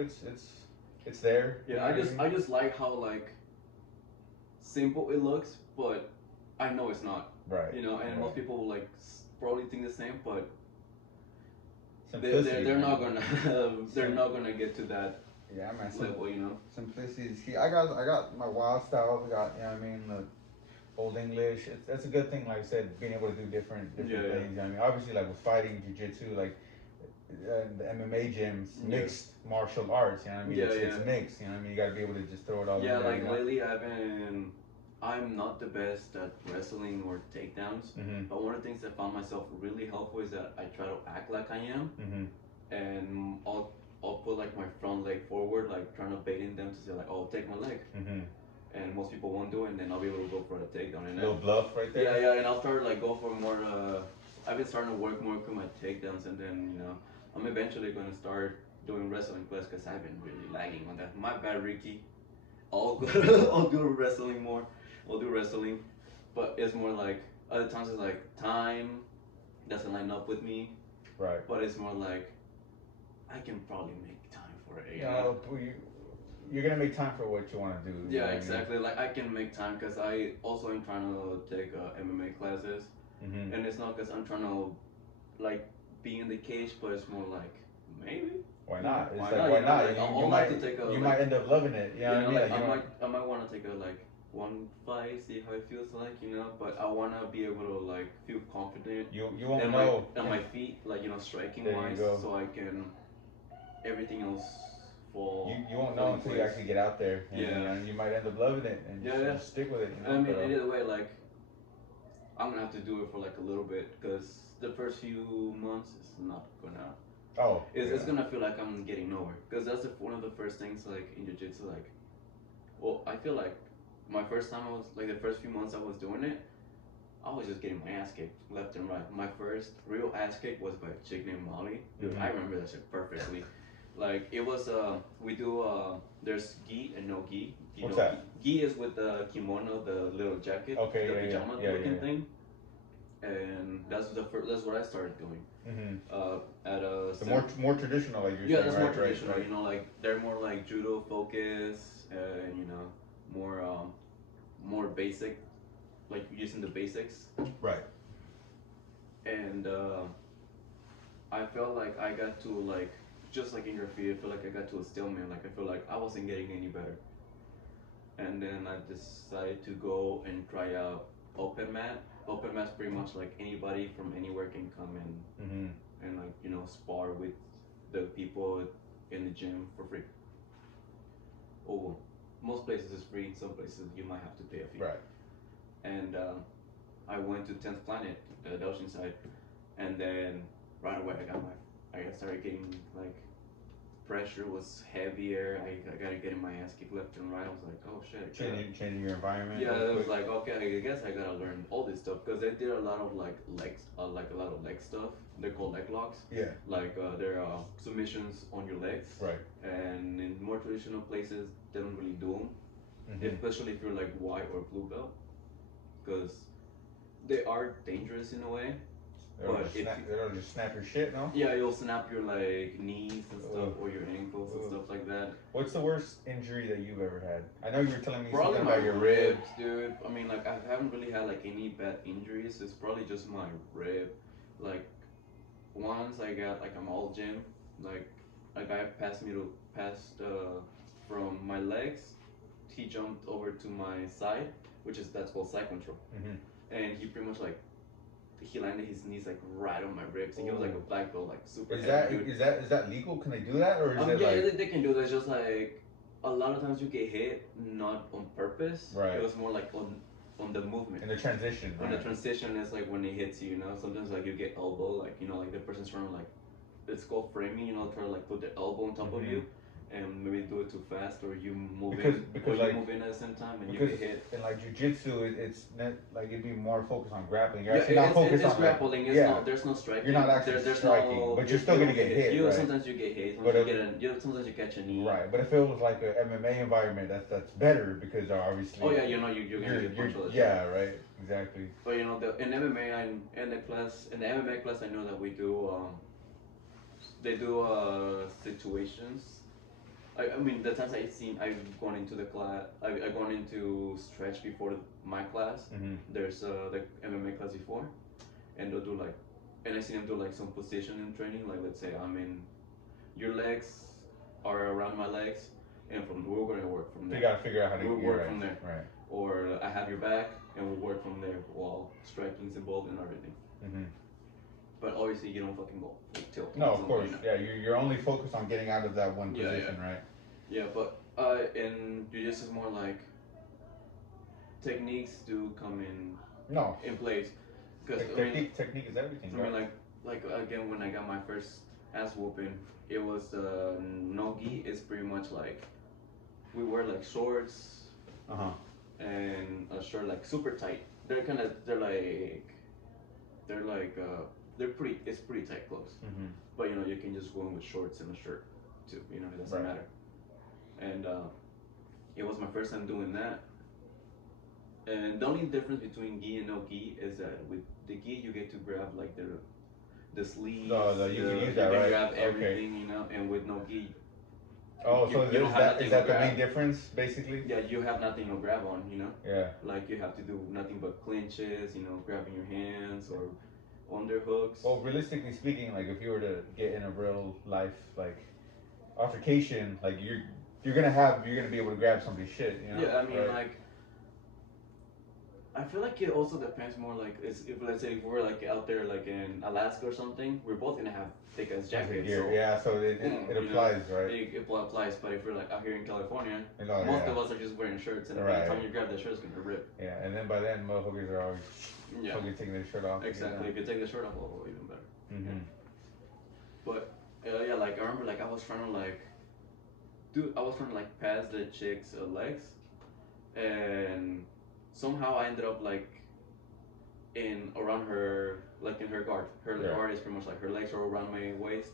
It's there. Yeah, I just like how like simple it looks, but I know it's not. Right. You know, and most people will like probably think the same, but they're not gonna not gonna get to that. Yeah, man. Level, you know. Simplicity is key. I got my wild styles. I got, you know what I mean, the Old English. That's a good thing. Like I said, being able to do different things. You know what I mean, obviously, like with fighting, jiu-jitsu, like the MMA gyms, mixed martial arts. You know what I mean? It's mixed. You know what I mean? You gotta be able to just throw it all. Yeah, in there, like you know? lately I'm not the best at wrestling or takedowns, but one of the things that found myself really helpful is that I try to act like I am, and I'll put like my front leg forward, like trying to baiting them to say like, "Oh, take my leg," and most people won't do it, and then I'll be able to go for a takedown. And a little bluff right there. Yeah, and I'll start like go for more. I've been starting to work more with my takedowns, and then I'm eventually gonna start doing wrestling class because I've been really lagging on that. My bad, Ricky. I'll do wrestling more. I'll do wrestling, but it's more like other times it's like time doesn't line up with me. Right. But it's more like I can probably make time for it. You're gonna make time for what you want to do. Yeah, exactly. I mean? Like I can make time because I also am trying to take MMA classes, and it's not because I'm trying to like be in the cage, but it's more like maybe. Why not? Why not? You might end up loving it. You know what I mean? I might want to take one fight, see how it feels like, but I want to be able to like feel confident. You won't know on my feet, like striking wise, so I can everything else fall. You won't know until you actually get out there. And you might end up loving it and just stick with it. I mean, either way, like I'm gonna have to do it for like a little bit because the first few months is not gonna. It's gonna feel like I'm getting nowhere because that's one of the first things like in jiu-jitsu. Like, well, I feel like my first time I was like the first few months I was doing it, I was just getting my ass kicked left and right. My first real ass kick was by a chick named Molly. Dude, I remember that shit perfectly. Like it was we do there's gi and no gi. You What's know, that? gi is with the kimono, the little jacket, Okay, the yeah, yeah, pajama yeah, looking yeah. thing, and that's what I started doing. Mm-hmm. At a The more traditional, like you're yeah, saying, that's right, more traditional. right. You know, like they're more like judo focus, and you know, more more basic, like using the basics. Right. And I felt like I got to like just like in graffiti, I feel like I got to a stalemate. Like I feel like I wasn't getting any better. And then I decided to go and try out open mat. Open mat's pretty much like anybody from anywhere can come in Mm-hmm. and like you know spar with the people in the gym for free. Oh, most places is free. Some places you might have to pay a fee. Right. And I went to 10th Planet, the ocean side, and then right away I started getting like pressure was heavier. I gotta getting my ass kicked left and right. I was like, oh shit. Changing your environment. Yeah, real it was quick. like okay. I guess I gotta learn all this stuff because they did a lot of like legs, like a lot of leg stuff. They're called leg locks. Yeah. Like there are submissions on your legs. Right. And in more traditional places, they don't really do them, Mm-hmm. especially if you're like white or blue belt, because they are dangerous in a way. But if It'll just snap your shit, no? yeah, you'll snap your like knees and stuff, Ugh. or your ankles and Ugh. stuff like that. What's the worst injury that you've ever had? I know you were telling me Probably something my about your rib. ribs, dude. I mean, like I haven't really had like any bad injuries. It's probably just my rib. Like once I got like I'm all gym, like a guy passed from my legs. He jumped over to my side, which is that's called side control, Mm-hmm. and he pretty much like he landed his knees like right on my ribs, and he was like a black belt, like super Is heavy dude. is that legal? Can they do that, or is it Yeah, like they can do that. It's just like a lot of times you get hit not on purpose. Right. It was more like on the movement. in the transition? When Right. the transition is like when it hits you, you know. Sometimes like you get elbow, like you know, like the person's trying to like it's called framing, you know, try to like put the elbow on top of Mhm. you, and maybe do it too fast, or you move Because- in, because, or you like- move in at the same time and you Because get hit. in like jujitsu, it's not, like it'd be more focused on grappling. You're Yeah, actually not it's focused on grappling. It's yeah. not. There's no striking. You're not actually there's striking, no, but you're still you gonna don't get hit, You right? sometimes you get hit. But Sometimes you catch a knee. Right, but if it was like a MMA environment, that's better because obviously. Oh yeah, you know you're gonna get punched all the time. Yeah, right, exactly. But you know, in MMA, in the MMA class, I know that we do they do situations. I mean, the times I've gone into the class, I've gone into stretch before my class. Mm-hmm. There's the MMA class before, and they'll do like, and I see them do like some positioning training. Like let's say I'm in, your legs are around my legs, and we're gonna work from there. You gotta figure out how to work from there. Right. Or I have your back, and we'll work from there while striking's involved and everything. Mm-hmm. But obviously, you don't fucking go tilt. No, of course. Yeah, you're only focused on getting out of that one Yeah, position, right? Yeah, but in jiu-jitsu is more like techniques do come in place. Because technique is everything. I mean, right? like again, when I got my first ass whooping, it was no gi is pretty much like we wear like shorts and a shirt like super tight. They're pretty. It's pretty tight clothes. Mm-hmm. But you know you can just go in with shorts and a shirt too. You know it doesn't matter. And it was my first time doing that. And the only difference between gi and no gi is that with the gi you get to grab like the sleeves. You can use that, you can right? grab everything, you know. And with no gi. Oh, so is that the grab. main difference, basically? Yeah, you have nothing to grab on, you know. Yeah. Like you have to do nothing but clinches, you know, grabbing your hands or underhooks. Well, realistically speaking, like if you were to get in a real life like altercation, like you're gonna be able to grab somebody's shit, you know? Yeah, I mean, right? like, I feel like it also depends more like if let's say if we're like out there like in Alaska or something, we're both gonna have thick ass jackets. Gear. Yeah, so it applies, know, right? It applies, but if we're like out here in California, Oh, most of us are just wearing shirts, and by the time you grab the shirt, it's gonna rip. Yeah, and then by then, motherfuckers are always fucking taking their shirt off. Exactly. If you take the shirt off, well, even better. Mm-hmm. But yeah, like I remember, like I was trying to like pass the chick's legs, and somehow I ended up like around her, like in her guard. Her guard is pretty much like her legs are around my waist,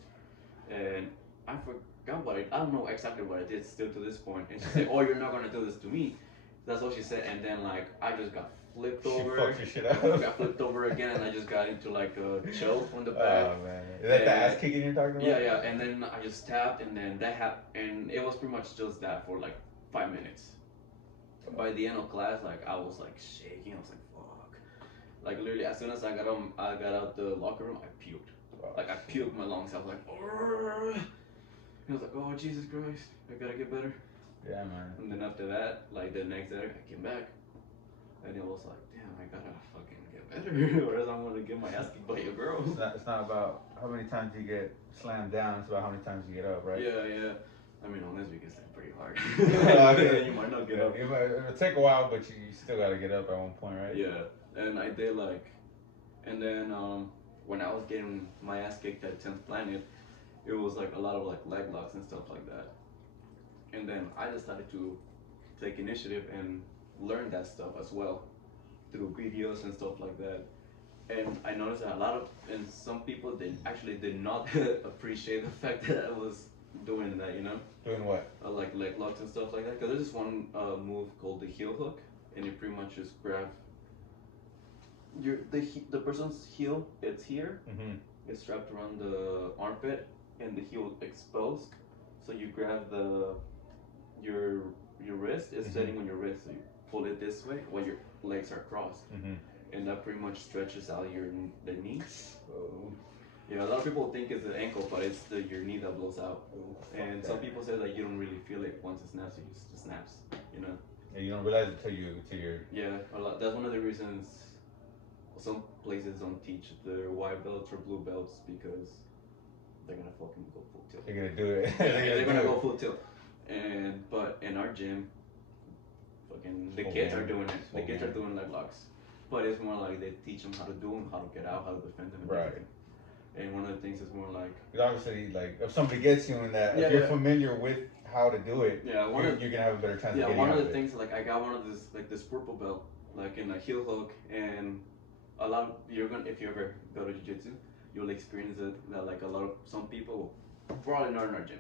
and I forgot what I don't know exactly what I did still to this point. And she said, "Oh, you're not gonna do this to me." That's what she said. And then like I just got flipped over. She fucked your shit up. I got flipped over again, and I just got into like a choke on the back. Oh man, is that the ass kicking you're talking about? Yeah, yeah. And then I just tapped, and then that happened, and it was pretty much just that for like 5 minutes. By the end of class, like I was like shaking. I was like, "Fuck!" Like literally, as soon as I got out the locker room, I puked. Like I puked my lungs. I was like, "Urgh." I was like, "Oh Jesus Christ, I gotta get better." Yeah, man. And then after that, like the next day, I came back, and it was like, "Damn, I gotta fucking get better, or else I'm gonna get my ass kicked by a girl." It's not about how many times you get slammed down. It's about how many times you get up, right? Yeah, yeah. I mean, on this week it's pretty hard. Yeah. You might not get up. It'll take a while, but you still gotta get up at one point, right? Yeah, and I did like, and then when I was getting my ass kicked at 10th Planet, it was like a lot of like leg locks and stuff like that. And then I decided to take initiative and learn that stuff as well through videos and stuff like that. And I noticed that and some people did not appreciate the fact that I was doing that, you know? Doing what? Like leg locks and stuff like that. Because there's this one move called the heel hook, and you pretty much just grab the person's heel. It's here. Mm-hmm. It's strapped around the armpit, and the heel exposed. So you grab your wrist is sitting on your wrist. So you pull it this way while your legs are crossed, and that pretty much stretches out the knee. Oh. Yeah, a lot of people think it's the ankle, but it's your knee that blows out. And some people say that you don't really feel it once it snaps. It just snaps, you know. Yeah, you don't realize it till you're. Yeah, that's one of the reasons some places don't teach their white belts or blue belts, because they're gonna fucking go full tilt. They're gonna do it. They're gonna go full tilt. But in our gym, fucking the kids are doing it. The kids are doing leg locks, but it's more like they teach them how to do them, how to get out, how to defend them, and everything. And one of the things is more like, obviously, like if somebody gets you in that, if you're familiar with how to do it, yeah, you're gonna have a better chance. Yeah, of one of the things, like I got one of this purple belt, like in a heel hook, and if you ever go to jiu-jitsu, you'll experience it that like some people, probably not in our gym,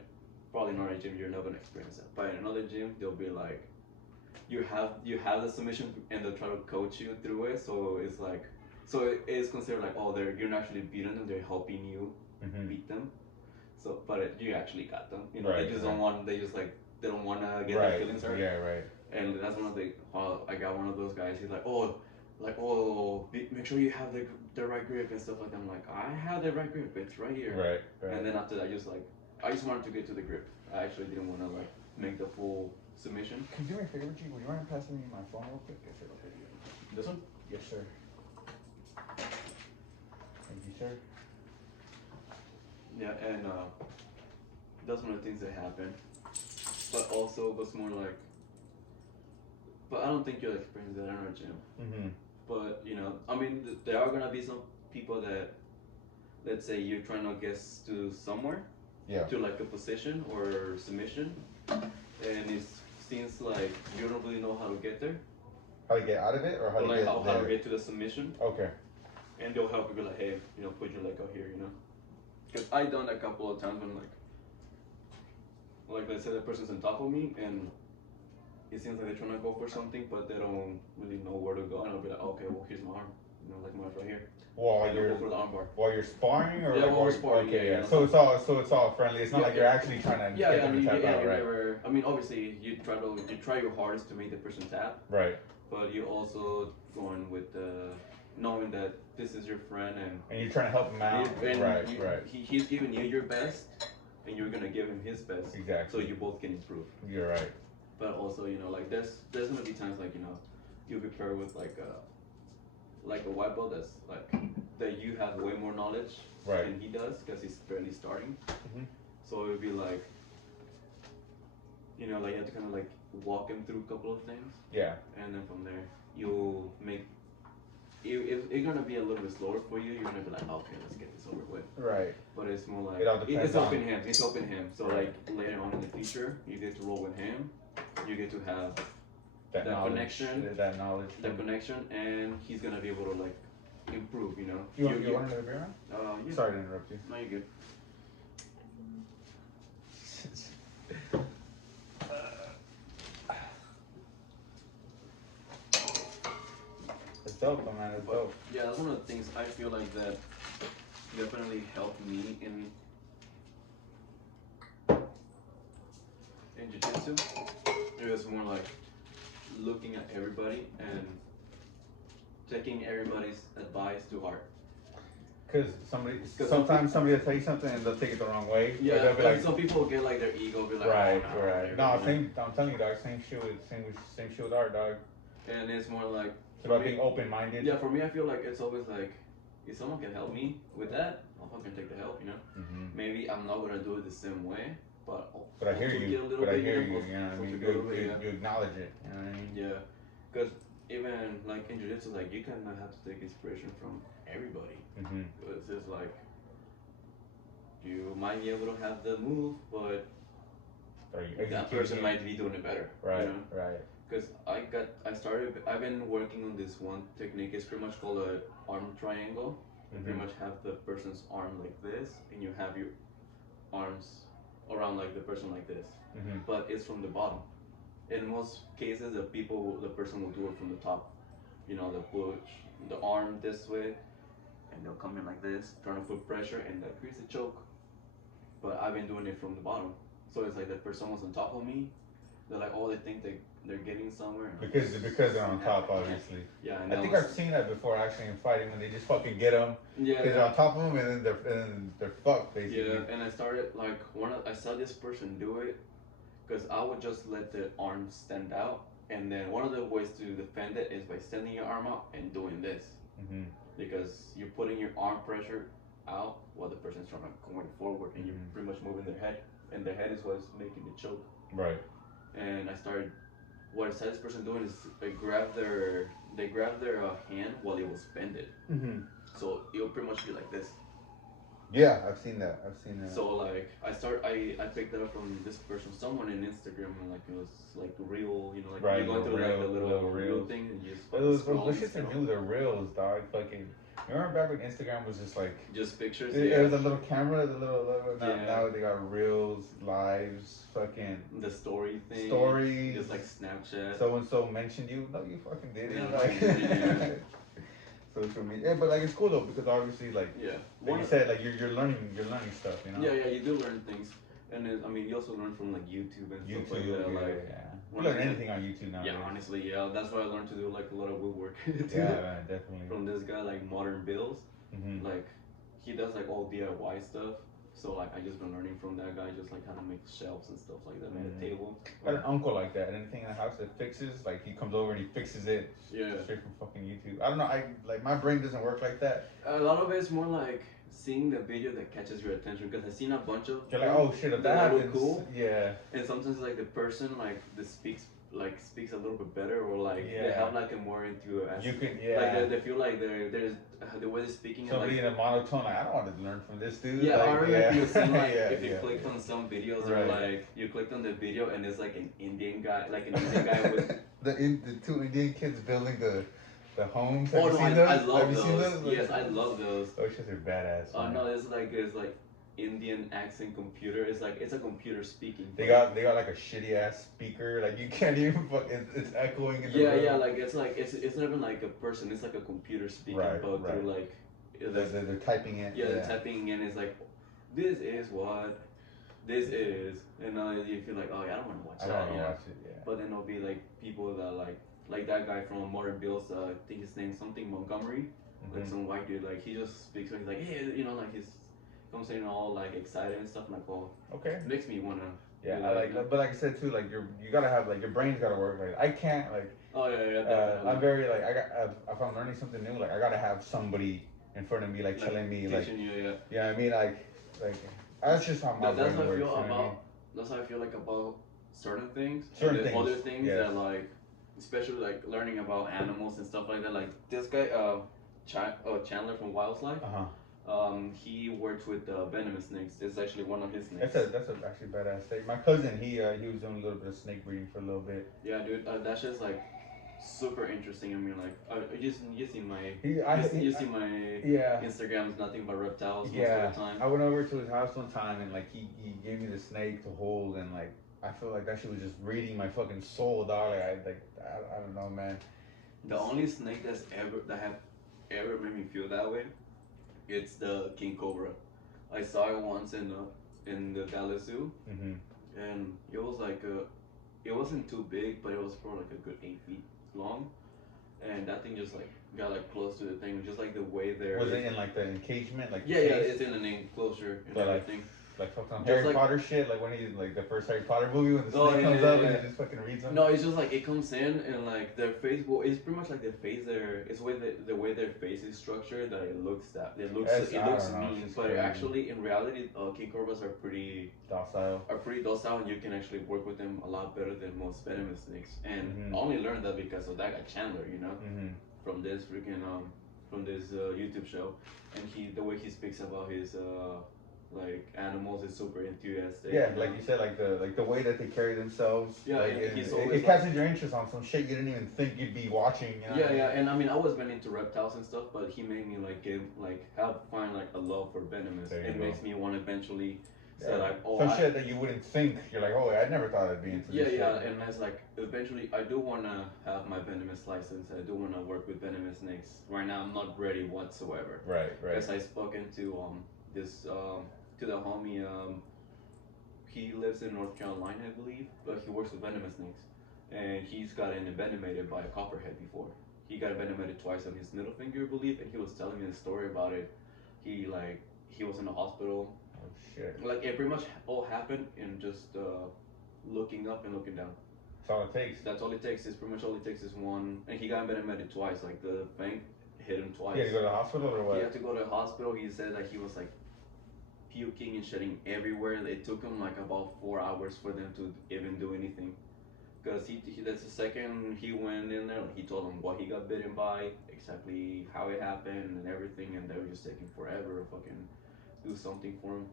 you're not gonna experience it. But in another gym, they'll be like, you have the submission, and they'll try to coach you through it. So it's like, so it is considered like, oh, you're not actually beating them, they're helping you beat them. So, but you actually got them. You know, they just don't want. They just like they don't want to get their feelings hurt. Yeah, right. And that's one of the. I got one of those guys. He's like, make sure you have the right grip and stuff like that. I'm like, I have the right grip. It's right here. Right. And then after that, I just wanted to get to the grip. I actually didn't want to like make the full submission. Can you do me a favor, G? Would you mind passing me my phone real quick? Yes, sir. This one? Yes, sir. Thank you, sir. Yeah, and that's one of the things that happened. But also it was more like, but I don't think you'll experience that in our gym. But you know, I mean, there are gonna be some people that, let's say you're trying to get to somewhere, to like a position or submission, and it seems like you don't really know how to get there. How to get out of it, or how to get how to get to the submission. Okay. And they'll help you be like, hey, you know, put your leg out here, you know. Because I done that a couple of times when like let's say the person's on top of me, and it seems like they're trying to go for something, but they don't really know where to go, and I'll be like, okay, well, here's my arm, you know, like my arm's right here. While you're sparring, or while we're sparring, okay, yeah. So it's all friendly. It's not like you're actually trying to get them to tap out, right? Never, I mean, obviously you try your hardest to make the person tap, right? But you also going with knowing that this is your friend, and you're trying to help him out, right? He's giving you your best, and you're gonna give him his best, exactly. So you both can improve. You're right. But also, you know, like there's gonna be times like, you know, you'll be paired with like a white belt that's like that you have way more knowledge than he does, because he's barely starting. So it would be like, you know, like you have to kind of like walk him through a couple of things. Yeah. And then from there, you'll make. It's gonna be a little bit slower for you. You're gonna be like, okay, let's get this over with. Right. But it's more like it's helping him. It's helping him. So like later on in the future, you get to roll with him. You get to have that connection, that knowledge, that connection, and he's gonna be able to like improve. You know. You want another beer, man? Yeah. Sorry to interrupt you. No, you're good. dope, though, man. It's But dope. yeah, that's one of the things I feel like that definitely helped me in jiu-jitsu. It was more like looking at everybody and taking everybody's advice to heart. Because sometimes somebody will tell you something and they'll take it the wrong way. Yeah, they'll be like, some people get like their ego, be like, right, oh, no, right. No, I'm telling you, dog. Same shit with art, dog. And it's more like It's about being open-minded. Yeah, for me, I feel like it's always like, if someone can help me with that, I'll fucking take the help, you know? Mm-hmm. Maybe I'm not gonna do it the same way, but I hear you. You know what I mean? You acknowledge it. You know what I mean? Yeah, because even like in jiu-jitsu, like you kind of have to take inspiration from everybody. Mm-hmm. It's just like you might be able to have the move, but that person might be doing it better. Right, you know? right. Because I've been working on this one technique. It's pretty much called an arm triangle. You pretty much have the person's arm like this, and you have your arms around like the person like this. But it's from the bottom. In most cases, the person will do it from the top. You know, they'll push the arm this way, and they'll come in like this, trying to put pressure, and that creates a choke. But I've been doing it from the bottom. So it's like the person was on top of me. They're like, oh, they think they're getting somewhere. Because they're on top, obviously. Yeah, I think I've seen that before actually in fighting when they just fucking get them. Yeah. Because they're on top of them and then they're fucked basically. Yeah, and I started like I saw this person do it because I would just let the arm stand out, and then one of the ways to defend it is by extending your arm out and doing this. Because you're putting your arm pressure out while the person's trying to going forward, and you're pretty much moving their head, and their head is what's making the choke. Right. And what I saw this person doing is they grab their hand while it was bended. So it'll pretty much be like this. Yeah, I've seen that. So like I picked that up from this person, someone in Instagram, and like it was like real, you know, like right, you go through like the little reels thing and you just those shits are new, the reels, dog. Fucking remember back when Instagram was just like just pictures? It was a little camera, now they got reels, lives, fucking the stories, just like Snapchat. So and so mentioned you. No, you fucking did it. Social media, but like it's cool though because obviously like you said, like you're learning stuff, you know. Yeah, you do learn things, and then, I mean you also learn from like YouTube and stuff like that. You learn anything on YouTube now. Yeah, honestly, that's why I learned to do like a lot of woodwork. Yeah, man, definitely. From this guy like Modern Bills, like he does like all DIY stuff. So like I just been learning from that guy, just like how to make shelves and stuff like that, make a table. I got an uncle like that. Anything in the house that fixes, like he comes over and he fixes it. Yeah. Straight from fucking YouTube. I don't know. My brain doesn't work like that. A lot of it's more like seeing the video that catches your attention because I've seen a bunch of. You're like, oh shit, if that happens, cool. Yeah. And sometimes like the person like speaks a little bit better, or like they have like a more into you can like they feel like there's the way they're speaking. Somebody in a monotone, like I don't want to learn from this dude. Yeah, like, I remember if you seen like if you yeah. clicked on some videos or like you clicked on the video and it's like an Indian guy, with the two Indian kids building the homes. Have you seen those? I love those. You seen those? Yes, I love those. Those shits are badass. Oh no, it's like Indian accent computer. It's a computer speaking. They got like a shitty ass speaker. Like you can't even it's echoing in the room. Yeah. Like it's not even like a person. It's like a computer speaking. But through like they're typing it. Yeah, they're typing in. It's like this is what this is, and you feel like, oh yeah, I don't want to watch that. I don't want to watch it. Yeah. But then there'll be like people that like that guy from Modern Bills. I think his name's something Montgomery. Like some white dude. Like he just speaks. He's like, hey, you know, like he's. I'm saying all like excited and stuff. I'm like, oh, okay. It makes me wanna. Yeah, I like that. But like I said too, like you gotta have like your brain's gotta work. Like I can't like. Oh yeah. I'm very like if I'm learning something new, like I gotta have somebody in front of me like telling me like. You, yeah, I mean like that's just how my brain works. That's how I feel like about certain things. Other things that like, especially like learning about animals and stuff like that. Like this guy, Chandler from Wildlife. He works with venomous snakes. It's actually one of his snakes. That's actually badass snake. My cousin, he was doing a little bit of snake breeding for a little bit. Yeah, dude, that's just like super interesting. I mean, like you see my Instagram's nothing but reptiles most of the time. I went over to his house one time and like he gave me the snake to hold, and like I feel like that shit was just reading my fucking soul, dog. Like I don't know, man. The only snake that have ever made me feel that way, it's the king cobra. I saw it once in the Dallas Zoo, Mm-hmm. and it was like it wasn't too big, but it was probably like a good 8 feet long, and that thing just like got like close to the thing, just like the way there. Was it in like the encagement, like Yeah, the yeah, case? it's in an enclosure and But everything. like fucking Just Harry like Potter shit, like when he like the first Harry Potter movie when the oh snake yeah, comes yeah, up yeah. and he just fucking reads them. No, it's just like it comes in and like their face. Well, it's pretty much like the face there. It's way the way their face is structured that it looks I don't know, it's mean, just but crazy. actually in reality, king cobras Docile. are pretty docile, and you can actually work with them a lot better than most venomous snakes. And Mm-hmm. I only learned that because of that guy Chandler, Mm-hmm. from this freaking from this YouTube show, and the way he speaks about his like animals is super enthusiastic. Yeah, like you said, like the way that they carry themselves. Yeah, like, and he's it always catches your interest on some shit you didn't even think you'd be watching. You know yeah, what I mean? yeah, and I mean I was been into reptiles and stuff, but he made me find like a love for venomous. There you It go. makes me want to eventually say Yeah. like, oh, Some shit that you wouldn't think. You're like, oh, I never thought I'd be into yeah, this yeah, shit. and it's like eventually I do want to have my venomous license. I do want to work with venomous snakes. Right now I'm not ready whatsoever. Right, right. Because I spoken to this to the homie he lives in North Carolina, I believe, but he works with venomous snakes, and he's gotten envenomated by a copperhead before. He got envenomated twice on his middle finger, I believe, and he was telling me the story about it. He like he was in the hospital. Oh shit. Like it pretty much all happened in just looking up and looking down. That's all it takes. That's all it takes. Is pretty much all it takes is one, and he got envenomated twice. Like the fang hit him twice. He had to go to the hospital or what? He had to go to the hospital. He said that he was like puking and shedding everywhere. It took him like about 4 hours for them to even do anything. Because that's the second he went in there, he told them what he got bitten by, exactly how it happened and everything, and they were just taking forever to fucking do something for him.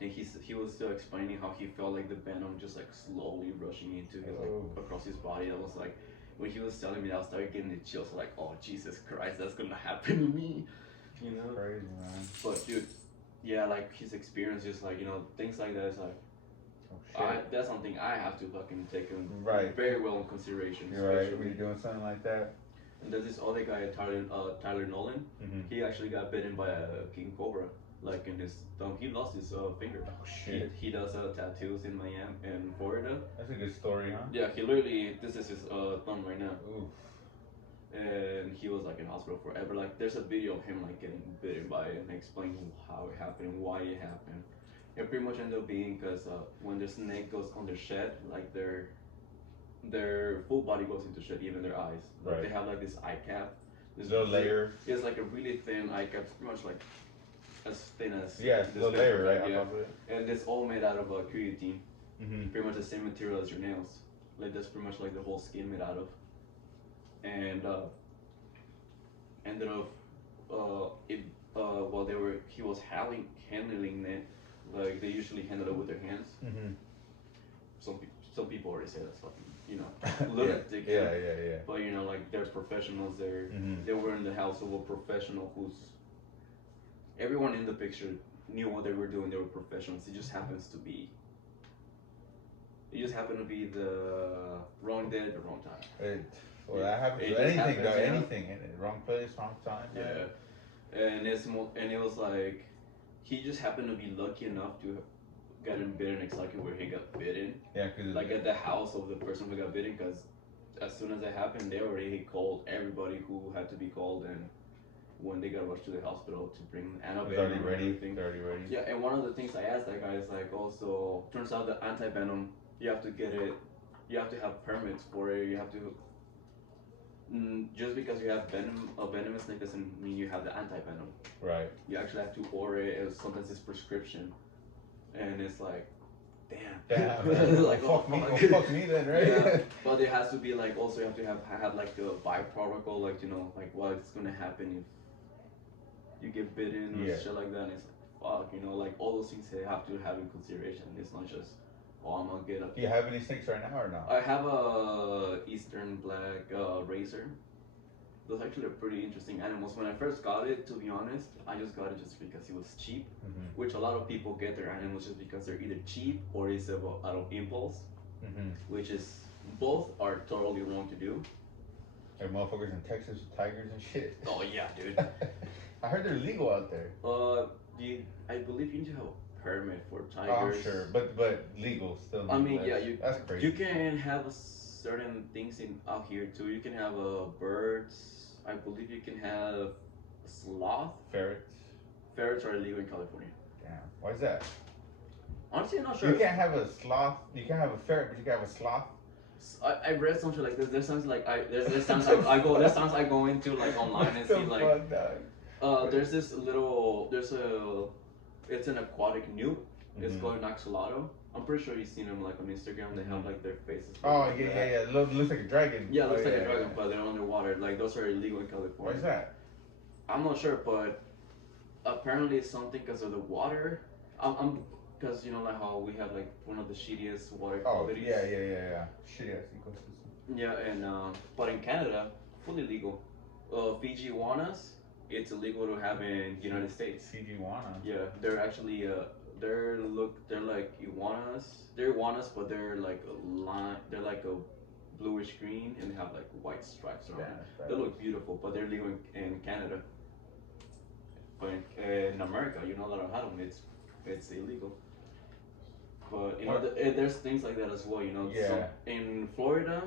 And he was still explaining how he felt like the venom just like slowly rushing into his across his body. I was like, when he was telling me that, I started getting the chills. Like, oh Jesus Christ, that's gonna happen to me, Crazy, man. But dude, yeah, like his experience, just like things like that is like, that's something I have to fucking take very well in consideration. You're right. When you're doing something like that. And there's this other guy, Tyler Nolan. Mm-hmm. He actually got bitten by a king cobra, like in his thumb. He lost his finger. Oh shit. He does tattoos in Miami and Florida. That's a good story, huh? Yeah, he literally, this is his thumb right now. Oof. And he was like in hospital forever. Like there's a video of him like getting bitten by it and explaining how it happened and why it happened. It pretty much ended up being because when the snake goes under shed, like their full body goes into shed, even their eyes. Like they have like this eye cap. This little layer. It's like a really thin eye cap. It's pretty much like as thin as the layer, right? Yeah. And it's all made out of creatine. Mm-hmm. Pretty much the same material as your nails. Like that's pretty much like the whole skin made out of. And ended up while he was handling it, like they usually handle it with their hands. Mm-hmm. Some people already say that's fucking lunatic. Yeah. But like they're professionals. Mm-hmm. They were in the house of a professional who's everyone in the picture knew what they were doing. They were professionals. It just happened to be the wrong day at the wrong time. Well, that happens with anything, though. Anything in it. Wrong place, wrong time. Yeah. And it was like he just happened to be lucky enough to get bitten exactly where he got bitten. Yeah, cause like at the house of the person who got bitten. Because as soon as it happened, they already called everybody who had to be called, and when they got rushed to the hospital to bring antivenom and everything. They're already ready. Yeah, and one of the things I asked that guy is like, also turns out the antivenom you have to get it. You have to have permits for it. You have to. Just because you have a venomous snake doesn't mean you have the anti-venom. Right. You actually have to order it. Sometimes it's prescription, and it's like, damn. like fuck me then, right? Yeah. But it has to be like also you have to have like a byproduct, like like what's gonna happen if you get bitten or shit like that. And it's like fuck, like all those things they have to have in consideration. It's not just. Oh, I'm gonna get up. Do you have any snakes right now or no? I have a Eastern Black Razor. Those actually are pretty interesting animals. When I first got it, to be honest, I just got it just because it was cheap. Mm-hmm. Which a lot of people get their animals just because they're either cheap or it's out of impulse. Mm-hmm. Which is both are totally wrong to do. Like motherfuckers in Texas with tigers and shit. Oh yeah, dude. I heard they're legal out there. I believe you need to have a permit for Oh, I'm tigers. sure, but legal still. I mean, yeah, that's crazy. you can have certain things in out here too. You can have birds. I believe you can have sloth. Ferrets. Ferrets are illegal in California. Damn, why is that? Honestly, I'm not sure. You can't have a sloth. You can't have a ferret, but you can have a sloth. I read something like this. There's times like there's times I go there's times I go into like online and see like there's this little it's an aquatic newt. It's called an axolotl. I'm pretty sure you've seen them like on Instagram. They have like their faces. Oh like yeah, yeah, yeah. Looks like a dragon. Yeah, it looks like a dragon, but they're underwater. Like those are illegal in California. Why is that? I'm not sure, but apparently it's something because of the water. I'm because you know like how we have like one of the shittiest water qualities. Yeah. Shitty ass ecosystem. Yeah, and but in Canada, fully legal. Fiji iguanas, it's illegal to have in the United States. Fiji iguana. Yeah, they're actually they're like iguanas. They're iguanas, but they're like a line. They're like a bluish green and they have like white stripes around them. They look beautiful, but they're legal in Canada. But in America, you're not allowed to have them. It's illegal. But you know, there's things like that as well. You know, yeah. So in Florida,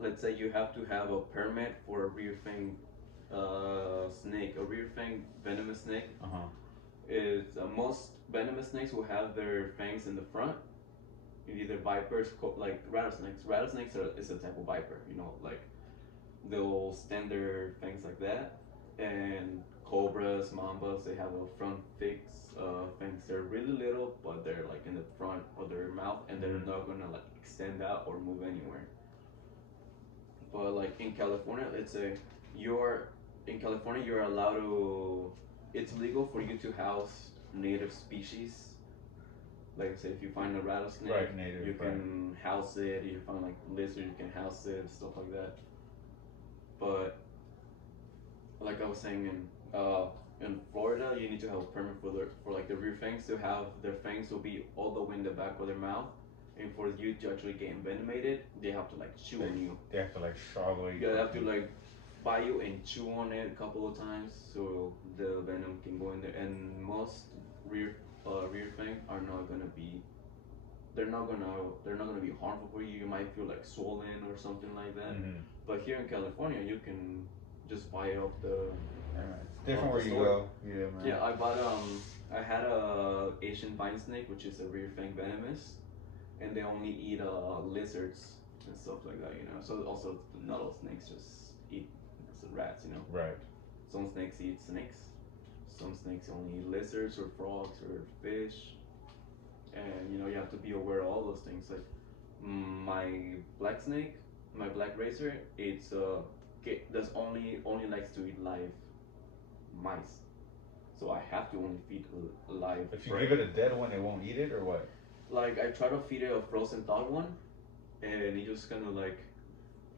let's say you have to have a permit for a rear fang snake. A rear fang venomous snake is most venomous snakes will have their fangs in the front. Either vipers, like rattlesnakes. Rattlesnakes is a type of viper. You know, like they'll stand their fangs like that, and cobras, mambas, they have a front fixed fangs. They're really little, but they're like in the front of their mouth, and they're not gonna like extend out or move anywhere. But like in California, you're allowed to. It's legal for you to house native species. Like say, if you find a rattlesnake, you can house it. You find like lizard, you can house it, stuff like that. But like I was saying, in Florida, you need to have a permit for like the rear fangs to have their fangs will be all the way in the back of their mouth, and for you to actually get envenomated, they have to like chew on you. They have to like swallow you. Yeah, they have to like bite you and chew on it a couple of times so the venom can go in there. And most rear fang are not gonna be. They're not gonna be harmful for you. You might feel like swollen or something like that. But here in California, you can just buy it off the. It's different where you go. Yeah, man. Yeah, I had a Asian vine snake, which is a rear fang venomous, and they only eat lizards and stuff like that, you know. So also not all snakes just eat rats, you know. Right. Some snakes eat snakes. Some snakes only eat lizards or frogs or fish, and you know you have to be aware of all those things. Like my black snake, my black racer, it's does only likes to eat live mice, so I have to only feed live. If you give it a dead one, it won't eat it, or what? Like I try to feed it a frozen thawed one, and he just kind of like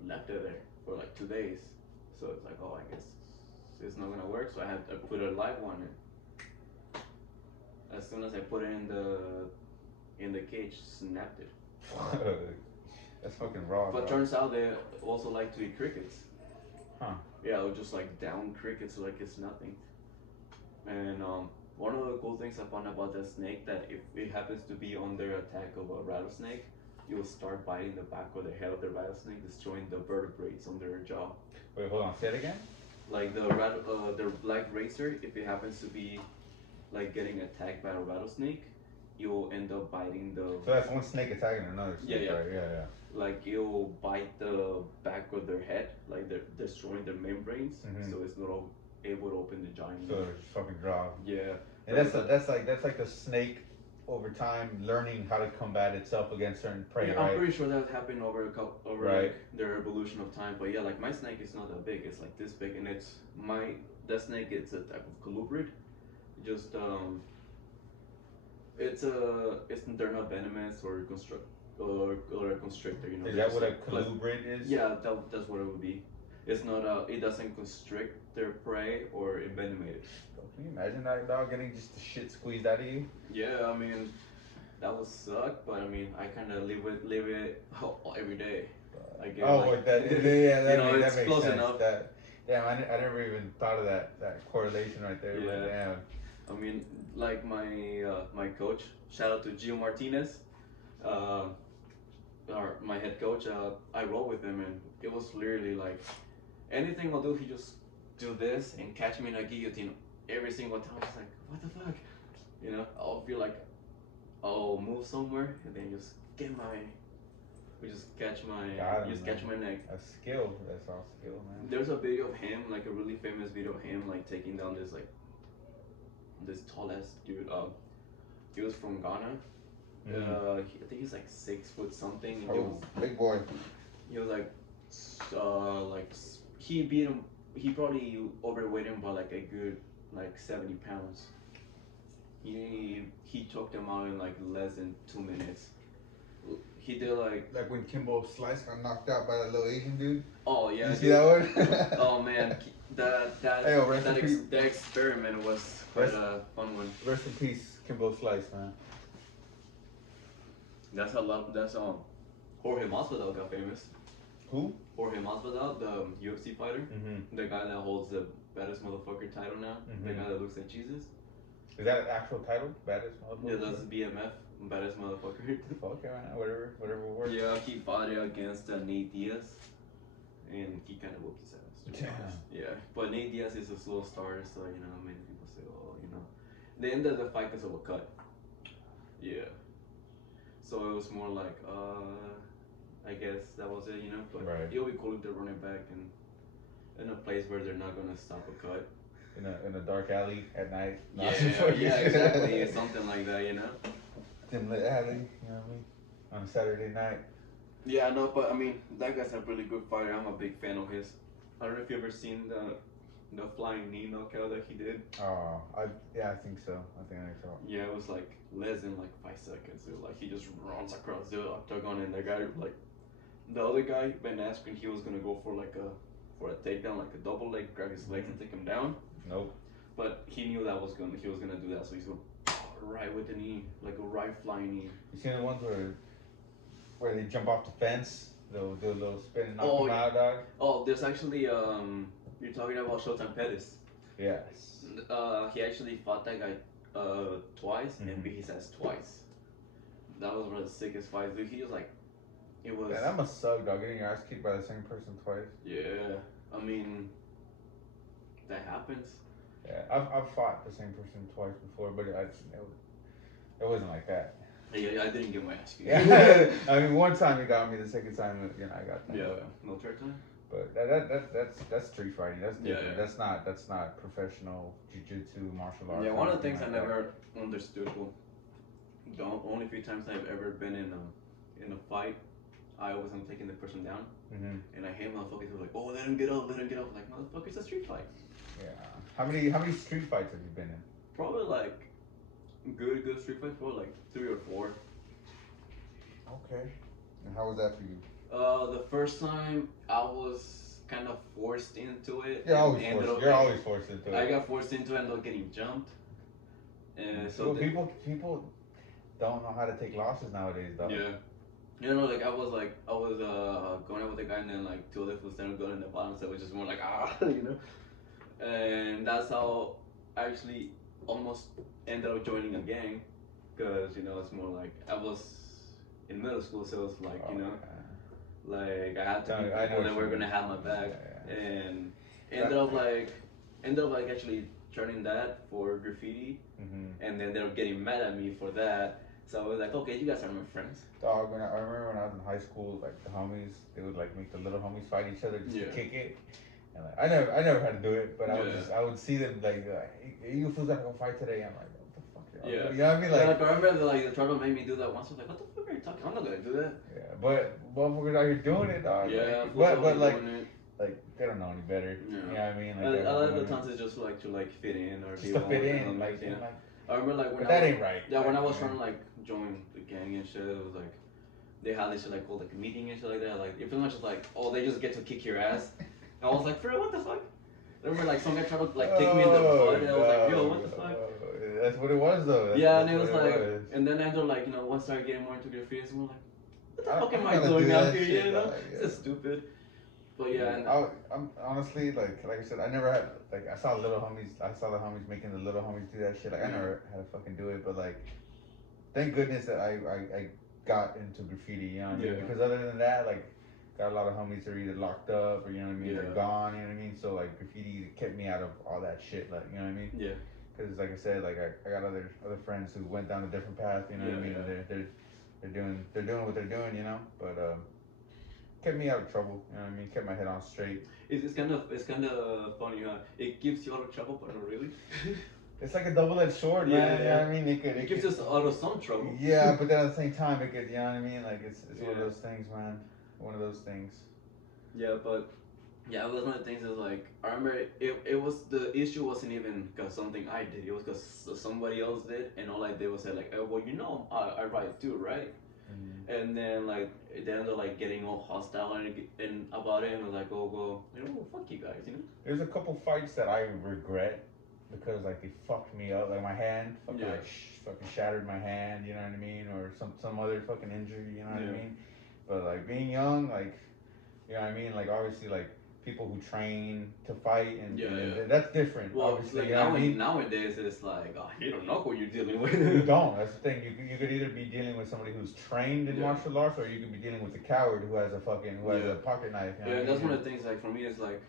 left it there for like 2 days. So it's like, oh, I guess it's not gonna work. So I had to put a live one in. As soon as I put it in the cage, snapped it. That's fucking raw. But turns out they also like to eat crickets. Huh. Yeah, they'll just like down crickets like it's nothing. And one of the cool things I found about that snake, that if it happens to be under attack of a rattlesnake, it will start biting the back or the head of the rattlesnake, destroying the vertebrae on their jaw. Wait, hold on. Say it again. Like the black racer, if it happens to be like getting attacked by a rattlesnake, you'll end up biting the. So that's one snake attacking another snake, right? Yeah. Like it'll bite the back of their head, like they're destroying their membranes, so it's not able to open the jaw anymore. So it's fucking dry. Yeah. And that's like the snake over time learning how to combat itself against certain prey, right? I'm pretty sure that happened over right. like their evolution of time. But yeah, like my snake is not that big. It's like this big, and that snake. It's a type of colubrid. Just they're not venomous or a constrictor. You know. Is that what a colubrid is? Yeah, that's what it would be. It's not it doesn't constrict their prey or envenomate it. Can you imagine that dog getting just the shit squeezed out of you? Yeah, I mean, that would suck, but I mean, I kind of live it every day. Again, Oh, like, with that, yeah, you know, that it's makes close sense. enough. Damn, I never even thought of that correlation right there. Yeah. But damn. I mean, like my coach, shout out to Gio Martinez, uh, my head coach. I roll with him, and it was literally like anything I'll do, he just do this and catch me in a guillotine every single time. I was like, what the fuck? You know, I'll feel like I'll move somewhere and then just catch my neck. A skill. That's all skill, man. There's a video of him, like a really famous video of him, like taking down this tall ass dude. He was from Ghana. I think he's like 6 foot something. And Big boy. He was like he beat him. He probably overweight him by like a good like 70 pounds. He took him out in like less than 2 minutes. He did like when Kimbo Slice got knocked out by that little Asian dude. Oh yeah. You see that one? Oh man, that experiment was quite a fun one. Rest in peace, Kimbo Slice, man. That's Jorge Masvidal got famous. Who? Jorge Masvidal, the UFC fighter, the guy that holds the baddest motherfucker title now, the guy that looks like Jesus. Is that an actual title? Baddest motherfucker? Yeah, that's BMF, baddest motherfucker. Okay, man, whatever works. Yeah, he fought it against Nate Diaz, and he kind of whooped his ass. Yeah, but Nate Diaz is a slow starter, so you know many people say, oh, you know, they ended the fight because of a cut. Yeah. So it was more like, I guess that was it, you know. But it'll be cool if they're running back and in a place where they're not gonna stop a cut. In a dark alley at night. Yeah, exactly. Something like that, you know. Dim lit alley, you know what I mean? On a Saturday night. Yeah, no, but I mean that guy's a really good fighter. I'm a big fan of his. I don't know if you ever seen the flying knee knockout that he did. Oh, I think so. I think I saw. Yeah, it was like less than like 5 seconds. Dude. Like he just runs across the octagon, and the guy like the other guy Ben Askren, he was gonna go for a takedown, like a double leg, grab his legs and take him down. Nope. But he knew he was gonna do that, so he's going right with the knee, like a right flying knee. You seen the ones where they jump off the fence? They'll do a little spin and knock them out, dog. Oh, there's actually you're talking about Showtime Pettis. Yes. He actually fought that guy twice and beat his ass twice. That was one of the sickest fights, dude. He was like, it was. Yeah, that must suck, dog. Getting your ass kicked by the same person twice. Yeah, I mean, that happens. Yeah, I've fought the same person twice before, but it wasn't like that. Yeah, I didn't get my ass kicked. Yeah, I mean, one time he got me. The second time, you know, I got. Yeah, no third time. But that's street fighting. That's different. Yeah. That's not professional jiu-jitsu, martial arts. Yeah, one of the things I never understood. Well, the only few times I've ever been in a fight, I always am taking the person down, and I hate motherfuckers who are like, oh, let him get up. Like, motherfucker, it's a street fight. Yeah. How many street fights have you been in? Probably like good street fights, probably like 3 or 4. Okay. And how was that for you? The first time I was kind of forced into it. You're always forced into it. I got forced into it and ended up getting jumped. So people don't know how to take losses nowadays, though. Yeah. You know, like I was going out with a guy and then like 2 other fools started going in the bottom, so it was just more like you know. And that's how I actually almost ended up joining a gang, because you know it's more like I was in middle school, so it's like you know. Like I had to be people that were gonna have my back, and ended up actually turning that for graffiti, and then they were getting mad at me for that. So I was like, okay, you guys are my friends. Dog, I remember when I was in high school, like the homies, they would like make the little homies fight each other just to kick it. And like, I never had to do it, but I would see them like hey, you fools are gonna fight today. I'm like, what the fuck? Yeah. You know what I mean? Like I remember the trouble made me do that once. I was like, what the fuck are you talking? I'm not gonna do that. Yeah, but motherfuckers out here doing it, dog. Yeah, but like they don't know any better. Yeah. You know what I mean? Like, a lot of the times it's just like to fit in or just to fit in. Like, I remember like when that ain't right. Yeah, when I was trying to like join the gang and shit, it was like they had this shit like called like a meeting and shit like that. Like it pretty much is like, oh, they just get to kick your ass. And I was like, for real, what the fuck? I remember like some guy tried to like kick me in the butt, and I was like, yo, what the fuck? That's what it was though. And it was like, and then after like, you know, once I started getting more into graffiti, and we're like, what the fuck am I'm I gonna doing do out that here? shit, You know, dog, it's yeah. just stupid. But yeah, and I'm honestly like I said, I never had like I saw little homies. I saw the homies making the little homies do that shit. Like I never had to fucking do it, but like thank goodness that I got into graffiti. You know what I mean? yeah, Because other than that, like got a lot of homies that are either locked up or you know what I mean, they're yeah, gone. You know what I mean? So like graffiti kept me out of all that shit. Like you know what I mean? yeah, Because like I said, like I got other friends who went down a different path. You know what I yeah, mean? yeah. And they're doing what they're doing. You know, but kept me out of trouble. You know what I mean? Kept my head on straight. It's kind of funny. It keeps you out of trouble, but not really. It's like a double-edged sword, Yeah, man. You know yeah. what I mean? It keeps us out of some trouble. Yeah, but then at the same time, it could. You know what I mean? Like it's one of Yeah. those things, man. One of those things. Yeah, but yeah, it was one of the things is like I remember it was the issue wasn't even because something I did. It was because somebody else did, and all I did was say like, oh, well, you know, I write too, right? Mm. And then like they ended up like getting all hostile and about it, and was like, oh well, you know, well, fuck you guys, you know? There's a couple fights that I regret because like they fucked me up, like my hand, fucking Yeah. like fucking shattered my hand. You know what I mean? Or some other fucking injury. You know what I Yeah. mean? But like being young, like you know what I mean? Like obviously like people who train to fight and, Yeah, and yeah. that's different. Well, Obviously, like you know what I mean? nowadays it's like, oh, you don't know who you're dealing with. You don't. That's the thing. You could either be dealing with somebody who's trained in Yeah. martial arts, or you could be dealing with a coward who has a Yeah. pocket knife. You know Yeah, what I that's mean? one of the things. Like for me, it's like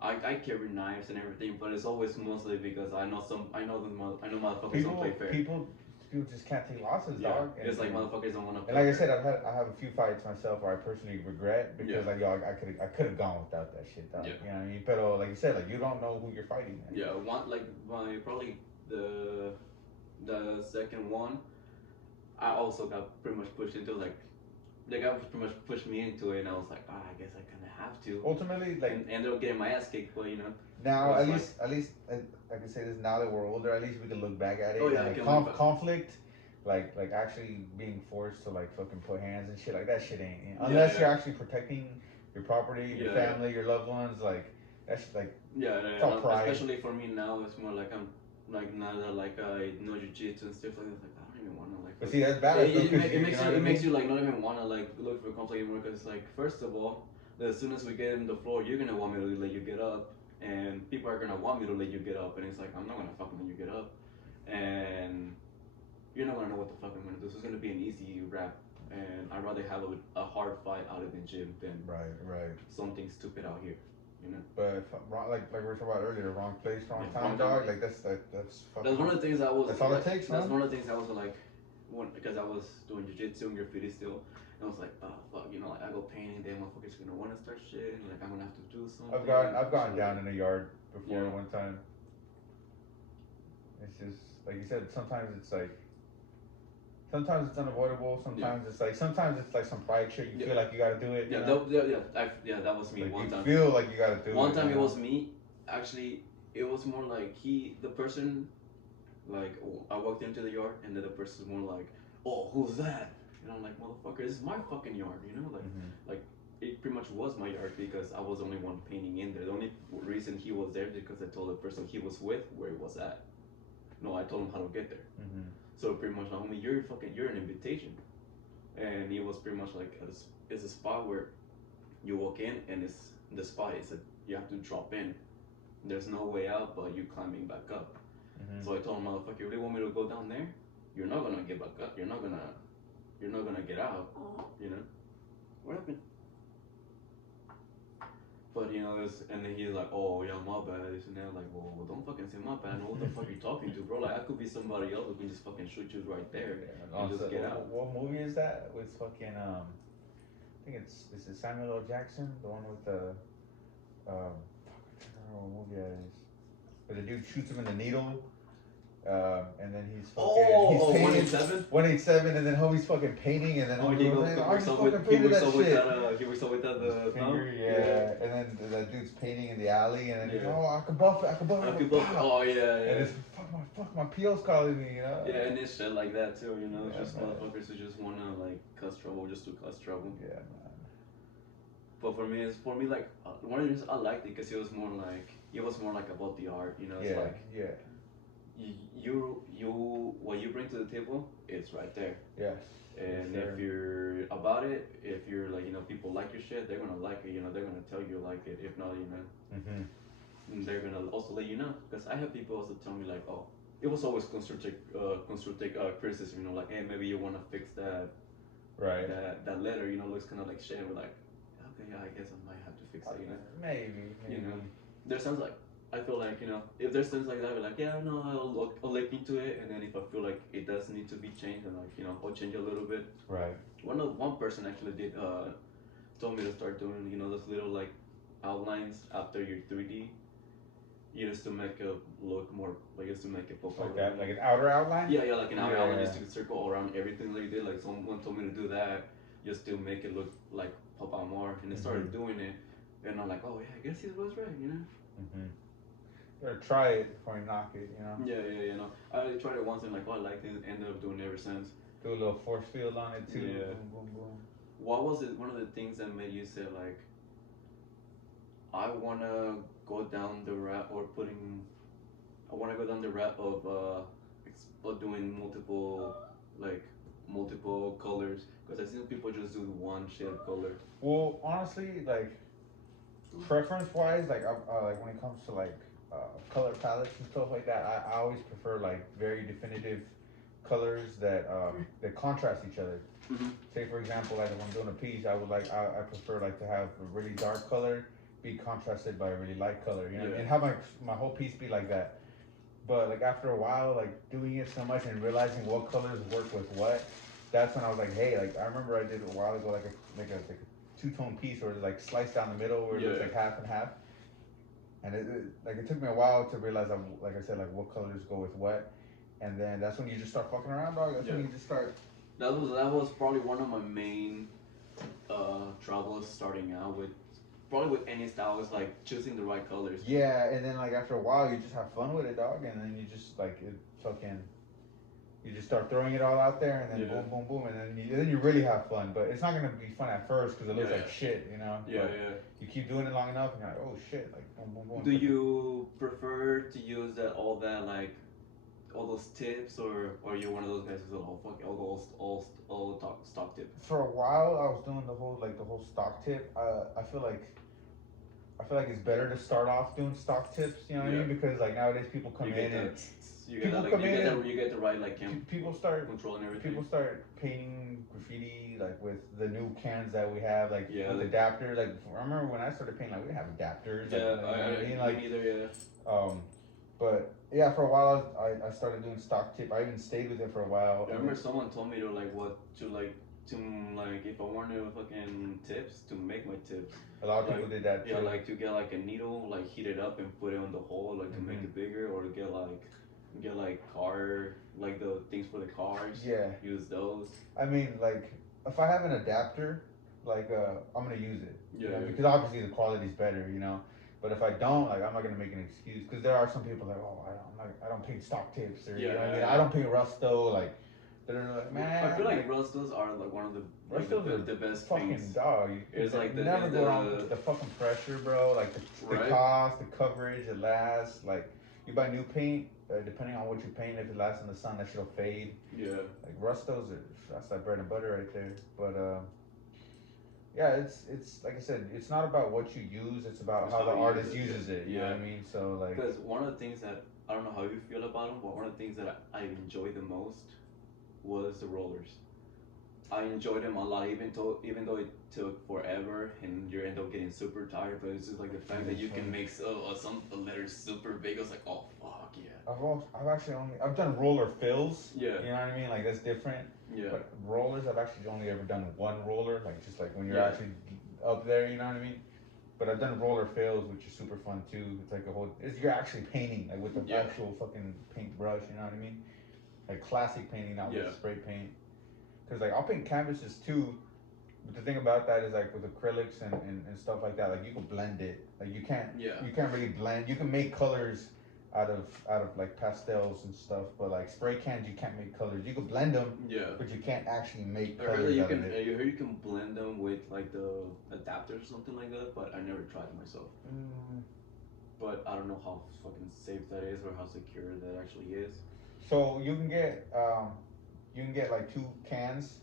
I carry knives and everything, but it's always mostly because I know motherfuckers don't play fair. People just can't take losses, Yeah, dog. it's like motherfuckers don't want to And play like I fair. said, I have a few fights myself where I personally regret because Yeah. like yo, I could have gone without that shit, dog. Yeah. You know what I mean? But like you said, like you don't know who you're fighting. Man. Yeah, one like my probably the second one, I also got pretty much pushed into like the guy was pretty much pushed me into it, and I was like, I guess I kind of have to. Ultimately, like And ended up getting my ass kicked, but you know. now, It at was least I can say this now that we're older. At least we can look back at it. Oh, yeah, and, I like, can look back. conflict, like actually being forced to like fucking put hands and shit like that shit ain't Yeah, unless yeah. you're actually protecting your property, your Yeah, family, your loved ones. Like that's like Yeah, it's all pride. especially for me now, it's more like I'm like now that like I know jujitsu and stuff like that. Like I don't even want to like. But see, that's bad. It makes you like not even want to like look for conflict anymore because like first of all, as soon as we get in the floor, you're gonna want me to let you get up, and people are gonna want me to let you get up, and it's like I'm not gonna fucking let you get up, and you're not gonna know what the fuck I'm gonna do. So it's gonna be an easy rap, and I'd rather have a hard fight out of the gym than right. something stupid out here, you know. But like we were talking about earlier, wrong place, wrong Yeah, time, wrong time. dog. Like that's fucking. That's one of the things I was. That's all like, it takes, That's man. one of the things I was like, because I was doing jiu-jitsu and graffiti still, and I was like, oh fuck, you know, like I go painting, then motherfuckers gonna want to start shit, and like I'm gonna have to do something. I've gone down in a yard before Yeah. one time. It's just like you said. Sometimes it's unavoidable. Sometimes it's like some pride shit. You feel like you gotta do it. Yeah, you know? that was me Like one you time. feel like you gotta do it. One time you it know? was me. Actually, it was more like the person, like I walked into the yard, and then the person's more like, oh, who's that? And I'm like, motherfucker, this is my fucking yard, you know, like, like it pretty much was my yard because I was the only one painting in there. The only reason he was there is because I told the person he was with where he was at. No, I told him how to get there. So pretty much, like, homie, you're an invitation, and it was pretty much like it's a spot where you walk in, and it's the spot is you have to drop in. There's no way out, but you climbing back up. So I told him, motherfucker, you really want me to go down there? You're not gonna get back up. You're not gonna get out. You know. What happened? But you know, and then he's like, oh yeah, my bad, this and that. Like, well, don't fucking say my bad. I know what the fuck you're talking to, bro. Like, I could be somebody else who can just fucking shoot you right there and just get out. What movie is that? With fucking I think this is Samuel L. Jackson, the one with the I don't know what movie that is. Where the dude shoots him in the needle. And then he's painting 187? 187, and then homie's fucking painting, and then he works up with that finger, yeah. And then that dude's painting in the alley, and then he's, Yeah. oh, I can buff it. Oh yeah. And it's fuck my PO's calling me, you know. Yeah, and it's shit like that too, you know. Yeah, Just man. motherfuckers who just wanna like cause trouble just to cause trouble. Yeah, man. But for me, like one of the reasons I liked it because it was more like about the art, you know. It's like yeah. you what you bring to the table, it's right there. Yes, for And sure. if you're about it, if you're like, people like your shit, they're gonna like it. They're gonna tell you like it. If not, Mm-hmm. they're gonna also let you know. Because I have people also tell me like, oh, it was always constructive criticism. Like, hey, maybe you wanna fix Right. that letter. Looks kind of like shit. And we're like, okay, yeah, I guess I might have to fix it. Maybe. You know, there's times like I feel like if there's things like that, we're like, yeah, no, I'll look into it, and then if I feel like it does need to be changed, then like I'll change it a little bit. Right. One person actually did told me to start doing those little like outlines after your 3D. Just to make it look more like just to make it pop out. Like that, like an outer outline. Yeah, like an outer outline, Yeah. just to circle around everything that you did. Like someone told me to do that, just to make it look like pop out more, and I started doing it, and I'm like, oh yeah, I guess he was right. Mm-hmm. You gotta try it before you knock it. Yeah. I tried it once and like, oh, I liked it. Ended up doing it ever since. Do a little force field on it too. Yeah. Boom, boom, boom. What was it? One of the things that made you say like, I wanna go down the route or putting, I wanna go down the route of doing multiple colors, because I see people just do one shade of color. Well, honestly, like preference wise, like like when it comes to like color palettes and stuff like that, I always prefer like very definitive colors that contrast each other. Mm-hmm. Say for example, like if I'm doing a piece, I prefer like to have a really dark color be contrasted by a really light color, and have my whole piece be like that. But like after a while, like doing it so much and realizing what colors work with what, that's when I was like, hey, like I remember I did a while ago like a two-tone piece where it's like sliced down the middle where it looks like half and half. And it took me a while to realize like I said, like what colors go with what, and then that's when you just start fucking around, dog. That's when you just start. That was probably one of my main troubles starting out with. Probably with any style is like choosing the right colors. Yeah, and then like after a while, you just have fun with it, dog, and then you just like it fucking. You just start throwing it all out there, and then boom, boom, boom, and then you really have fun. But it's not gonna be fun at first because it looks like shit, Yeah. You keep doing it long enough, and you're like, oh shit, like boom, boom, boom. Do you prefer to use all those tips, or are you one of those guys who's like, oh fuck, all stock tip? For a while, I was doing the whole stock tip. I feel like it's better to start off doing stock tips. You know what I mean? Because like nowadays people come in and you get the right like people start control and everything. People start painting graffiti like with the new cans that we have, like with like, adapters. Like I remember when I started painting, like we didn't have adapters. Me neither. Yeah. But yeah, for a while I started doing stock tip. I even stayed with it for a while. I remember someone told me to if I wanted fucking tips to make my tips. A lot of people did that too. Yeah, like to get like a needle, like heat it up and put it on the hole, like to make it bigger, or to get car, like the things for the cars. Yeah. Use those. I mean, like if I have an adapter, like I'm gonna use it. Yeah. Because obviously the quality's better, But if I don't, like, I'm not gonna make an excuse because there are some people like, oh, I don't paint stock tips, or I don't paint Rusto, like. They're like, man. I feel like Rustos are like one of the best fucking paints. Dog. It's like you never go wrong with the fucking pressure, bro. Like the cost, the coverage, it lasts. Like you buy new paint, depending on what you paint, if it lasts in the sun, that shit'll fade. Yeah. Like Rustos, that's like bread and butter right there. But yeah, it's like I said, it's not about what you use, it's about how the artist uses it. You know what I mean? So like. Because one of the things that I don't know how you feel about them, but one of the things that I enjoy the most was the rollers. I enjoyed them a lot, even though it took forever and you end up getting super tired. But it's just like the fact that you can make some letters super big. I was like, oh fuck yeah. I've done roller fills. Yeah. You know what I mean? Like that's different. Yeah. But rollers, I've actually only ever done one roller, like just like when you're actually up there. You know what I mean? But I've done roller fills, which is super fun too. It's like you're actually painting like with the actual fucking paintbrush. You know what I mean? Like classic painting, not with spray paint. Because like I'll paint canvases too, but the thing about that is like with acrylics and stuff like that, like you can blend it. Like you can't really blend. You can make colors out of like pastels and stuff, but like spray cans you can't make colors. You can blend them, but you can't actually make colors. I heard you can blend them with like the adapters or something like that, but I never tried it myself. but I don't know how fucking safe that is or how secure that actually is. So you can get like two cans,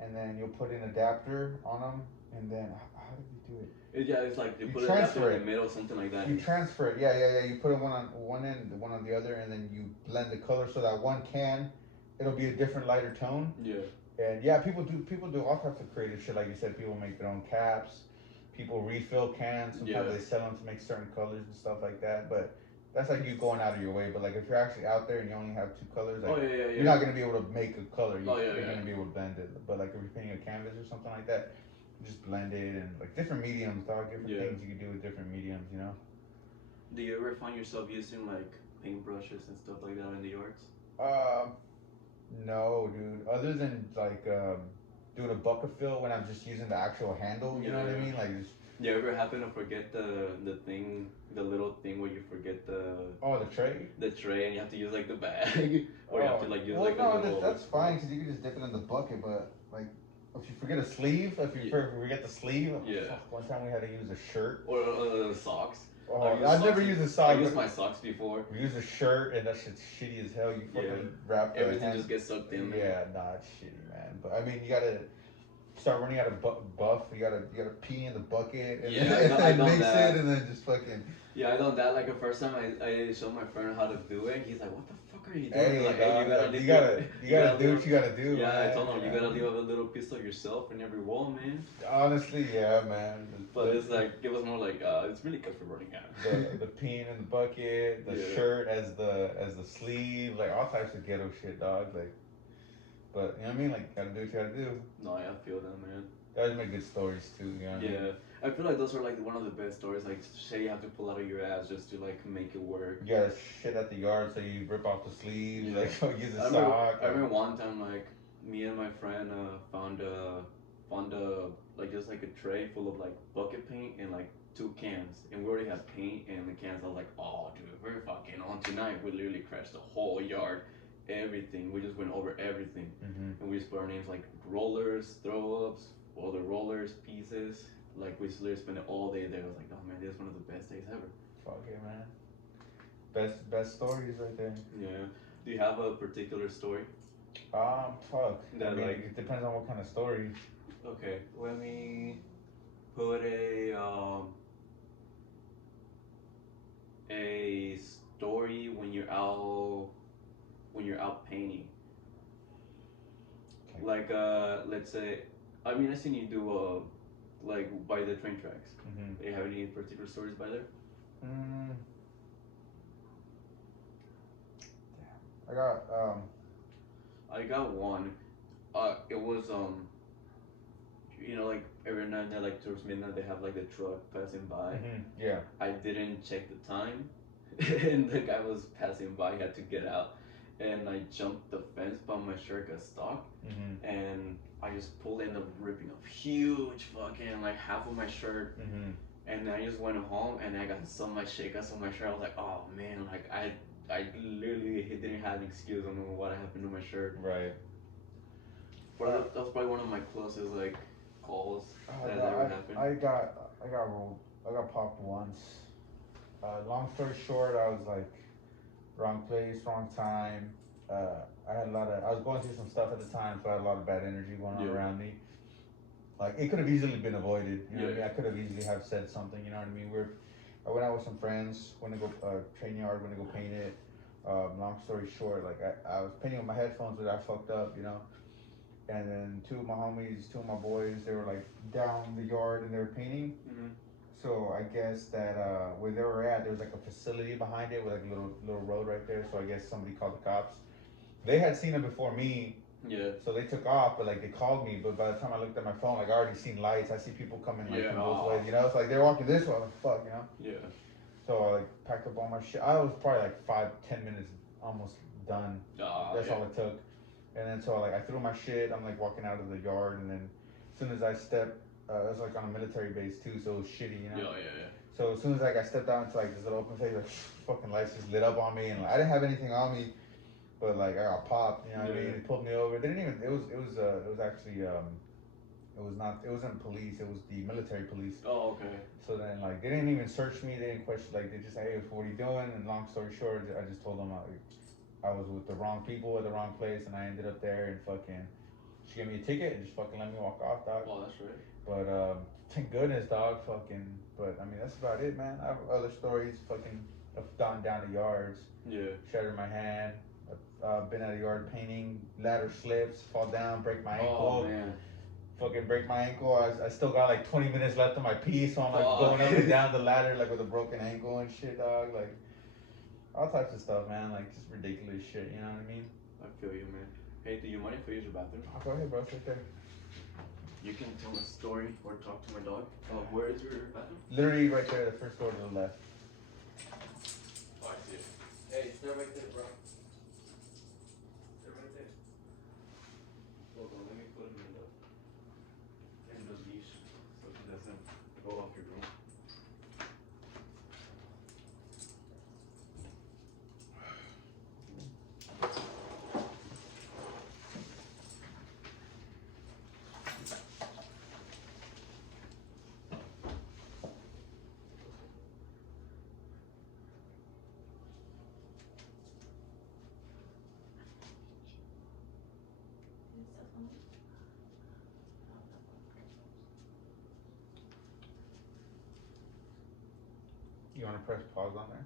and then you'll put an adapter on them, and then how did we do it? Yeah, it's like they You put it transfer in it. the middle, something like that. You transfer it. Yeah. You put it one on one end, one on the other, and then you blend the color so that one can, it'll be a different lighter tone. Yeah. And yeah, people do all types of creative shit. Like you said, people make their own caps. People refill cans. Sometimes Yeah. they sell them to make certain colors and stuff like that. But that's like you going out of your way. But like if you're actually out there and you only have two colors, like Oh yeah, you're not gonna be able to make a color. Oh yeah, You're yeah. gonna be able to blend it. But like if you're painting a canvas or something like that, you just blend it and like different mediums, dog. Different Yeah. things you can do with different mediums, you know. Do you ever find yourself using like paintbrushes and stuff like that in the yards? Um, no, dude. Other than like doing a bucket fill when I'm just using the actual handle, you know what I Yeah. mean? Like just You ever happen to forget the thing, the little thing where you forget oh, the tray. the tray and you have to use like the bag, or you have to like use Well, like a no, little. that's fine because you can just dip it in the bucket. But like, if you forget a sleeve, if you forget the sleeve, Yeah. fuck, one time we had to use a shirt. Or socks. Oh, I've I've never socks- used a I sock. used my socks before. We used a shirt, and that shit's shitty as hell. You fucking wrap the Everything hand- just gets sucked in. Yeah, nah, it's shitty, man. But I mean, you gotta start running out of buff. You gotta pee in the bucket and, Yeah, then I know mix that. it, and then just fucking. Yeah, I done that. Like the first time I showed my friend how to do it, he's like, "What the fuck are you doing?" Hey, Like, dog, leave you gotta do what you gotta do. Yeah, man. I told him you Yeah. gotta leave a little piece of yourself in every wall, man. Honestly, yeah, man. But it's like it was more like it's really good for running out. the peeing in the bucket, the Yeah. shirt as the sleeve, like all types of ghetto shit, dog. Like, but you know what I mean? Like, gotta do what you gotta do. No, I feel that, man. Guys make good stories too. You know what I mean? Yeah, I feel like those are like one of the best stories. Like shit, you have to pull out of your ass just to like make it work. You gotta shit at the yard, so you rip off the sleeves, Yeah. like use a I sock. remember one time like me and my friend found a like just like a tray full of like bucket paint and like two cans, and we already had paint and the cans. I was like, oh dude, we're fucking on tonight. We literally crashed the whole yard, everything. We just went over everything, and we just put our names like rollers, throw ups, all the rollers, pieces. Like we just literally spent it all day there. I was like, oh man, this is one of the best days ever. Fuck it, man. Best stories right there. Yeah. Do you have a particular story? Fuck. I That, mean, like- it depends on what kind of story. Okay, let me put a story when you're out painting. Okay. Like let's say, I mean I seen you do like by the train tracks. Do you have any particular stories by there? Damn. I got one. It was you know, like every night and then like towards midnight they have like the truck passing by. Yeah. I didn't check the time, and the guy was passing by. He had to get out, and I jumped the fence, but my shirt got stuck, and I just pulled, ended up ripping a huge fucking like half of my shirt, and then I just went home and I got so much shit, got so much shirt. I was like, oh man, like I literally didn't have an excuse on what happened to my shirt. Right. But that was probably one of my closest like calls that ever happened. I got popped once. Long story short, I was like wrong place, wrong time. I was going through some stuff at the time, so I had a lot of bad energy going on around me. Like it could have easily been avoided. You know what I mean? I could have easily have said something. You know what I mean? I went out with some friends, went to go train yard, went to go paint it. Long story short, like I was painting with my headphones, but I fucked up, you know. And then two of my homies, two of my boys, they were like down the yard and they were painting. So I guess that where they were at, there was like a facility behind it with like a little road right there. So I guess somebody called the cops. They had seen it before me. Yeah. So they took off, but like they called me. But by the time I looked at my phone, like I already seen lights. I see people coming like from both ways. You know, it's like they're walking this way. I'm like, fuck, you know. Yeah. So I like packed up all my shit. I was probably like 5-10 minutes almost done. That's all it took. And then so like I threw my shit. I'm like walking out of the yard, and then as soon as I stepped, it was like on a military base too, so it was shitty, you know. Yeah. So as soon as like I stepped out into like this little open space, like fucking lights just lit up on me, and like, I didn't have anything on me, but like I got popped, you know what I mean? They pulled me over. They didn't even. It was actually It was not. It wasn't police. It was the military police. Oh, okay. So then, like, they didn't even search me. They didn't question. Like, they just say, "Hey, what are you doing?" And long story short, I just told them I was with the wrong people at the wrong place, and I ended up there and fucking. She gave me a ticket and just fucking let me walk off, dog. Well, that's right. But thank goodness, dog. Fucking. But I mean, that's about it, man. I have other stories. Fucking. I've gone down to yards. Yeah. Shattered my hand. Been at a yard painting. Ladder slips. Fall down. Break my Oh ankle. man. Fucking break my ankle. I still got like 20 minutes left on my piece, so I'm like Fuck. going up and down the ladder like with a broken ankle and shit, dog. Like all types of stuff, man. Like just ridiculous shit. You know what I mean? I feel you, man. Hey, do you mind if I use your bathroom? Oh, go ahead, bro. It's right there. You can tell a story or talk to my dog. Where is your bathroom? Literally right there, the first door to the left. Oh, I see it. Hey, it's there right there, bro. They're right there. Hold on, let me put him in the leash so he doesn't go off your room. You want to press pause on there?